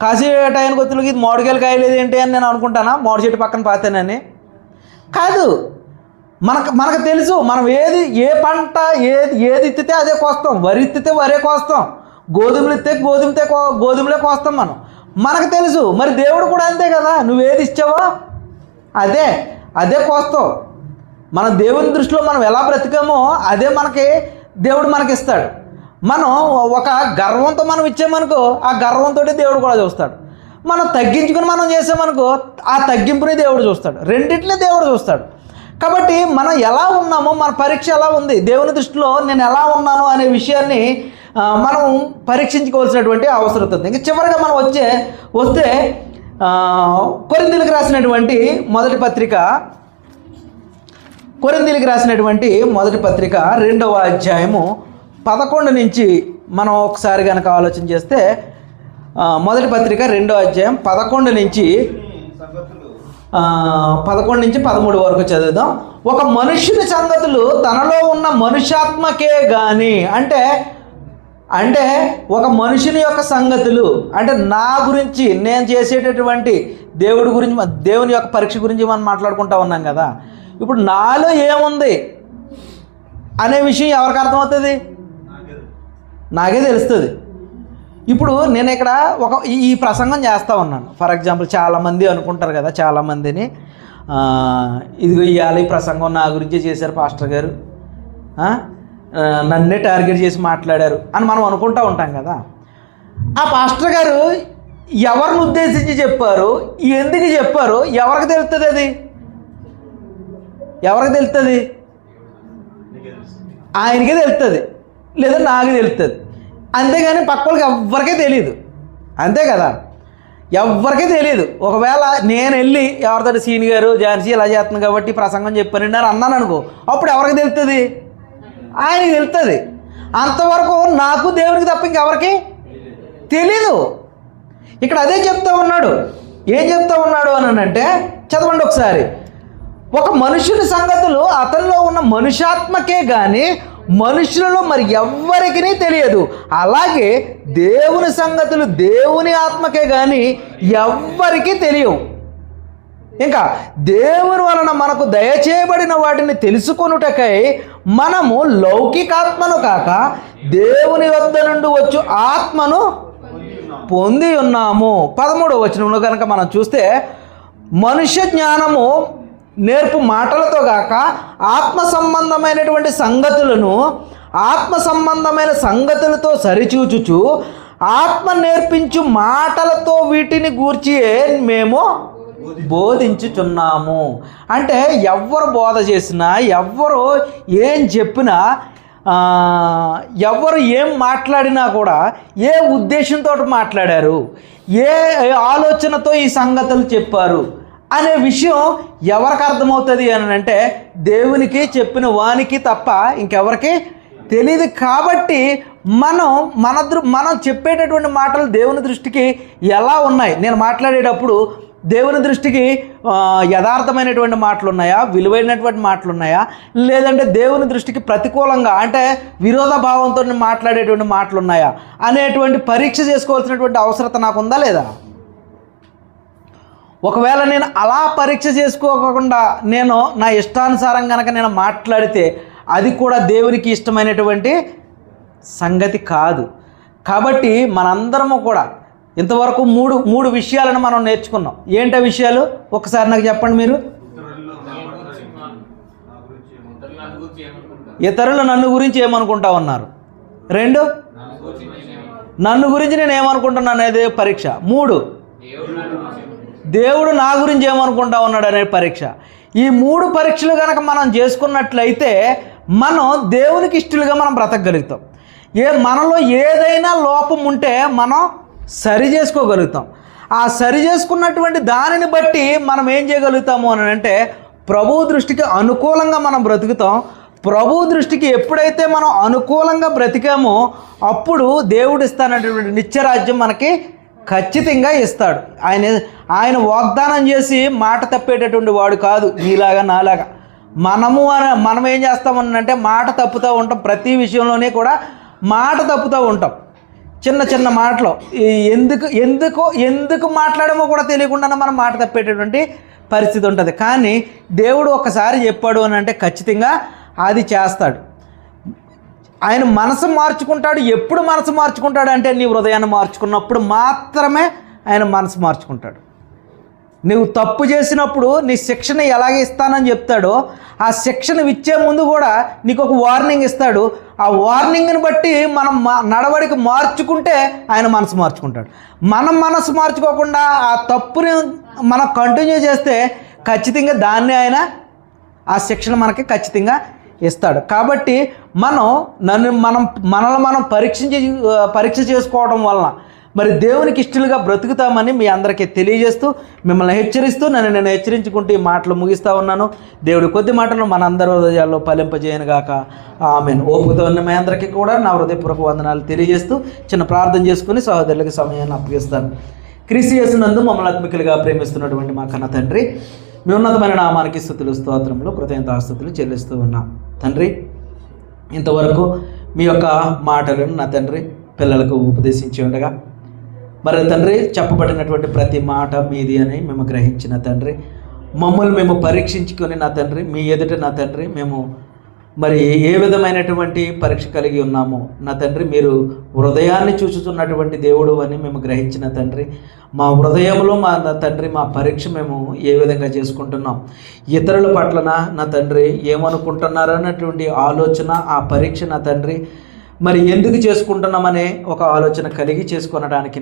కాసి టైంకి వచ్చి ఇది మామిడికాయలు కాయలేదు ఏంటి అని నేను అనుకుంటానా మామిడి చెట్టు పక్కన పాతానని? కాదు. మనకు తెలుసు మనం ఏ పంట ఏది ఇత్తితే అదే కోస్తాం. వరి ఇత్తితే వరే కోస్తాం, గోధుమలు ఇస్తే గోధుమలే కోస్తాం మనకు తెలుసు. మరి దేవుడు కూడా అంతే కదా, నువ్వేది ఇచ్చావో అదే కోస్తావు. మన దేవుని దృష్టిలో మనం ఎలా బ్రతికామో అదే దేవుడు మనకి ఇస్తాడు. మనం ఒక గర్వంతో మనం ఇచ్చామనుకో, ఆ గర్వంతో దేవుడు కూడా చూస్తాడు. మనం తగ్గించుకుని మనం చేసామనుకో, ఆ తగ్గింపుని దేవుడు చూస్తాడు. రెండింటినీ దేవుడు చూస్తాడు. కాబట్టి మనం ఎలా ఉన్నామో, మన పరీక్ష ఎలా ఉంది, దేవుని దృష్టిలో నేను ఎలా ఉన్నాను అనే విషయాన్ని మనం పరీక్షించుకోవాల్సినటువంటి అవసరం ఉంది. ఇంకా చివరిగా మనం వస్తే కొరింథీయులకు రాసినటువంటి మొదటి పత్రిక 2వ అధ్యాయము 11 నుంచి మనం ఒకసారి కనుక ఆలోచన చేస్తే, మొదటి పత్రిక 2వ అధ్యాయం 11 నుంచి 13 వరకు చదువుదాం. ఒక మనుష్యుని సంగతులు తనలో ఉన్న మనుష్యాత్మకే గాని, అంటే ఒక మనుషుని యొక్క సంగతులు అంటే నా గురించి, నేను చేసేటటువంటి దేవుని యొక్క పరీక్ష గురించి మనం మాట్లాడుకుంటా ఉన్నాం కదా. ఇప్పుడు నాలో ఏముంది అనే విషయం ఎవరికి అర్థమవుతుంది? నాకే తెలుస్తుంది. ఇప్పుడు నేను ఇక్కడ ఈ ప్రసంగం చేస్తూ ఉన్నాను. ఫర్ ఎగ్జాంపుల్ చాలామంది అనుకుంటారు కదా, చాలామందిని ఇదిగో ఇవాళ ఈ ప్రసంగం నా గురించే చేశారు పాస్టర్ గారు, నన్నే టార్గెట్ చేసి మాట్లాడారు అని మనం అనుకుంటూ ఉంటాం కదా. ఆ పాస్టర్ గారు ఎవరిని ఉద్దేశించి చెప్పారు, ఎందుకు చెప్పారు, ఎవరికి తెలుస్తుంది? అది ఎవరికి తెలుస్తుంది? ఆయనకే తెలుస్తుంది, లేదా నాకు తెలుస్తుంది. అంతేగాని పక్క వాళ్ళకి ఎవ్వరికీ తెలియదు. అంతే కదా, ఎవ్వరికీ తెలియదు. ఒకవేళ నేను వెళ్ళి ఎవరితో సీని గారు ఝాన్సీ ఇలా చేస్తుంది కాబట్టి ప్రసంగం చెప్పానండి అని అన్నాను అనుకో, అప్పుడు ఎవరికి తెలుస్తుంది? ఆయనకి తెలుస్తుంది. అంతవరకు నాకు దేవునికి తప్ప ఇంకెవరికి తెలీదు. ఇక్కడ అదే చెప్తా ఉన్నాడు. ఏం చెప్తా ఉన్నాడు అని అంటే చదవండి ఒకసారి. ఒక మనుషుని సంగతులు అతనిలో ఉన్న మనుష్యాత్మకే కానీ మనుషులలో మరి ఎవ్వరికీ తెలియదు. అలాగే దేవుని సంగతులు దేవుని ఆత్మకే కానీ ఎవ్వరికీ తెలియవు. ఇంకా దేవుని వలన మనకు దయచేయబడిన వాటిని తెలుసుకొనుటకై మనము లౌకికాత్మను కాక దేవుని వద్ద నుండి వచ్చు ఆత్మను పొంది ఉన్నాము. 13వ వచనంలో కనుక మనం చూస్తే, మనుష్య జ్ఞానము నేర్పు మాటలతో గాక ఆత్మ సంబంధమైనటువంటి సంగతులను ఆత్మ సంబంధమైన సంగతులతో సరిచూచుచు ఆత్మ నేర్పించు మాటలతో వీటిని గూర్చి మేము బోధించుచున్నాము. అంటే ఎవ్వరు బోధ చేసినా, ఎవ్వరు ఏం చెప్పినా, ఎవరు ఏం మాట్లాడినా కూడా ఏ ఉద్దేశంతో మాట్లాడారు, ఏ ఆలోచనతో ఈ సంగతులు చెప్పారు అనే విషయం ఎవరికి అర్థమవుతుంది అని అంటే దేవునికి చెప్పిన వానికి తప్ప ఇంకెవరికి తెలియదు. కాబట్టి మనం చెప్పేటటువంటి మాటలు దేవుని దృష్టికి ఎలా ఉన్నాయి, నేను మాట్లాడేటప్పుడు దేవుని దృష్టికి యథార్థమైనటువంటి మాటలు ఉన్నాయా, విలువైనటువంటి మాటలు ఉన్నాయా, లేదంటే దేవుని దృష్టికి ప్రతికూలంగా అంటే విరోధభావంతో మాట్లాడేటువంటి మాటలు ఉన్నాయా అనేటువంటి పరీక్ష చేసుకోవాల్సినటువంటి అవసరత నాకు ఉందా లేదా? ఒకవేళ నేను అలా పరీక్ష చేసుకోకుండా నేను నా ఇష్టానుసారం కనుక నేను మాట్లాడితే అది కూడా దేవునికి ఇష్టమైనటువంటి సంగతి కాదు. కాబట్టి మనందరము కూడా ఇంతవరకు మూడు విషయాలను మనం నేర్చుకున్నాం. ఏంటా విషయాలు ఒకసారి నాకు చెప్పండి మీరు. ఇతరులు నన్ను గురించి ఏమనుకుంటా ఉన్నారు. 2, నన్ను గురించి నేను ఏమనుకుంటున్నాను అనేది పరీక్ష. 3, దేవుడు నా గురించి ఏమనుకుంటా ఉన్నాడు అనే పరీక్ష. ఈ 3 పరీక్షలు కనుక మనం చేసుకున్నట్లయితే మనం దేవునికి ఇష్టలుగా మనం బ్రతకగలుగుతాం. మనలో ఏదైనా లోపం ఉంటే మనం సరి చేసుకోగలుగుతాం. ఆ సరి చేసుకున్నటువంటి దానిని బట్టి మనం ఏం చేయగలుగుతాము అని అంటే ప్రభువు దృష్టికి అనుకూలంగా మనం బ్రతుకుతాం. ప్రభువు దృష్టికి ఎప్పుడైతే మనం అనుకూలంగా బ్రతికామో అప్పుడు దేవుడు ఇస్తానటువంటి నిత్యరాజ్యం మనకి ఖచ్చితంగా ఇస్తాడు. ఆయన వాగ్దానం చేసి మాట తప్పేటటువంటి వాడు కాదు, నీలాగా నాలాగా. మనం ఏం చేస్తామనంటే మాట తప్పుతూ ఉంటాం. ప్రతి విషయంలోనే కూడా మాట తప్పుతూ ఉంటాం. చిన్న మాటలు ఎందుకు మాట్లాడమో కూడా తెలియకుండా మనం మాట తప్పేటటువంటి పరిస్థితి ఉంటుంది. కానీ దేవుడు ఒక్కసారి చెప్పాడు అని అంటే ఖచ్చితంగా అది చేస్తాడు. ఆయన మనసు మార్చుకుంటాడు. ఎప్పుడు మనసు మార్చుకుంటాడు అంటే నీ హృదయాన్ని మార్చుకున్నప్పుడు మాత్రమే ఆయన మనసు మార్చుకుంటాడు. నువ్వు తప్పు చేసినప్పుడు నీ శిక్షణ ఎలాగ ఇస్తానని చెప్తాడో ఆ శిక్షణ ఇచ్చే ముందు కూడా నీకు ఒక వార్నింగ్ ఇస్తాడు. ఆ వార్నింగ్ని బట్టి మనం నడవడికి మార్చుకుంటే ఆయన మనసు మార్చుకుంటాడు. మనం మనసు మార్చుకోకుండా ఆ తప్పుని మనం కంటిన్యూ చేస్తే ఖచ్చితంగా దాన్ని ఆయన ఆ శిక్షణ మనకి ఖచ్చితంగా ఇస్తాడు. కాబట్టి మనల్ని మనం పరీక్ష చేసుకోవడం వలన మరి దేవునికి ఇష్టలుగా బ్రతుకుతామని మీ అందరికీ తెలియజేస్తూ మిమ్మల్ని హెచ్చరిస్తూ నేను హెచ్చరించుకుంటూ ఈ మాటలు ముగిస్తూ ఉన్నాను. దేవుడి కొద్ది మాటలు మన అందరి హృదయాల్లో ఫలింపజేయను గాక. ఆమేన్. ఓపికతో ఉన్న మీ అందరికీ కూడా నా హృదయపూర్వక వందనాలు తెలియజేస్తూ చిన్న ప్రార్థన చేసుకుని సహోదరులకి సమయాన్ని అప్పగిస్తాను. క్రీస్తు యేసునందు మమ్మల్ని ఆత్మికులుగా ప్రేమిస్తున్నటువంటి మా కన్న తండ్రి, మీ ఉన్నతమైన నామానికి స్తుతులు స్తోత్రములు కృతజ్ఞతాస్తుతులు చెల్లిస్తూ ఉన్నాం. తండ్రి, ఇంతవరకు మీ యొక్క మాటలను నా తండ్రి పిల్లలకు ఉపదేశించి ఉండగా మరి తండ్రి చెప్పబడినటువంటి ప్రతి మాట మీది అని మేము గ్రహించిన తండ్రి, మమ్మల్ని మేము పరీక్షించుకొని నా తండ్రి మీ ఎదుట నా తండ్రి మేము మరి ఏ విధమైనటువంటి పరీక్ష కలిగి ఉన్నామో నా తండ్రి మీరు హృదయాన్ని చూచుతున్నటువంటి దేవుడు అని మేము గ్రహించిన తండ్రి, మా హృదయంలో నా తండ్రి మా పరీక్ష మేము ఏ విధంగా చేసుకుంటున్నాం, ఇతరుల పట్లన నా తండ్రి ఏమనుకుంటున్నారు అన్నటువంటి ఆలోచన ఆ పరీక్ష నా తండ్రి మరి ఎందుకు చేసుకుంటున్నామనే ఒక ఆలోచన కలిగి చేసుకొనడానికి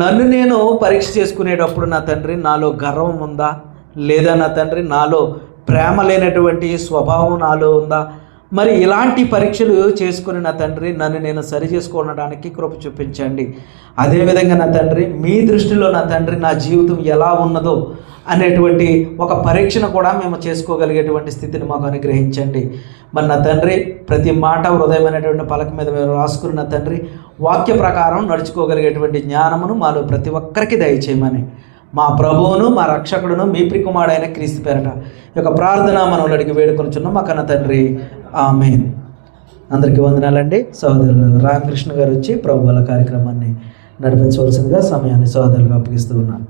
నన్ను నేను పరీక్ష చేసుకునేటప్పుడు నా తండ్రి నాలో గర్వం ఉందా లేదా నా తండ్రి నాలో ప్రేమ లేనటువంటి స్వభావం నాలో ఉందా, మరి ఇలాంటి పరీక్షలు చేసుకుని నా తండ్రి నన్ను నేను సరి చేసుకోవడానికి కృప చూపించండి. అదేవిధంగా నా తండ్రి మీ దృష్టిలో నా తండ్రి నా జీవితం ఎలా ఉన్నదో అనేటువంటి ఒక పరీక్షను కూడా మేము చేసుకోగలిగేటువంటి స్థితిని మాకు అనుగ్రహించండి. మరి నా తండ్రి ప్రతి మాట హృదయమైనటువంటి పలక మీద మేము రాసుకుని నా తండ్రి వాక్య ప్రకారం నడుచుకోగలిగేటువంటి జ్ఞానమును మాలో ప్రతి ఒక్కరికి దయచేయమని మా ప్రభువును మా రక్షకుడును మీ ప్రియకుమారుడైన క్రీస్తు పేరట ఈ యొక్క ప్రార్థన మనం అడిగి వేడుకొనుచున్నాం మా కన్న తండ్రి. ఆమేన్. అందరికీ వందనాలండి. సహోదరులు రామకృష్ణ గారు వచ్చి ప్రభు వాళ్ళ కార్యక్రమాన్ని నడిపించవలసిందిగా సమయాన్ని సహోదరులుగా అప్పగిస్తూ ఉన్నాను.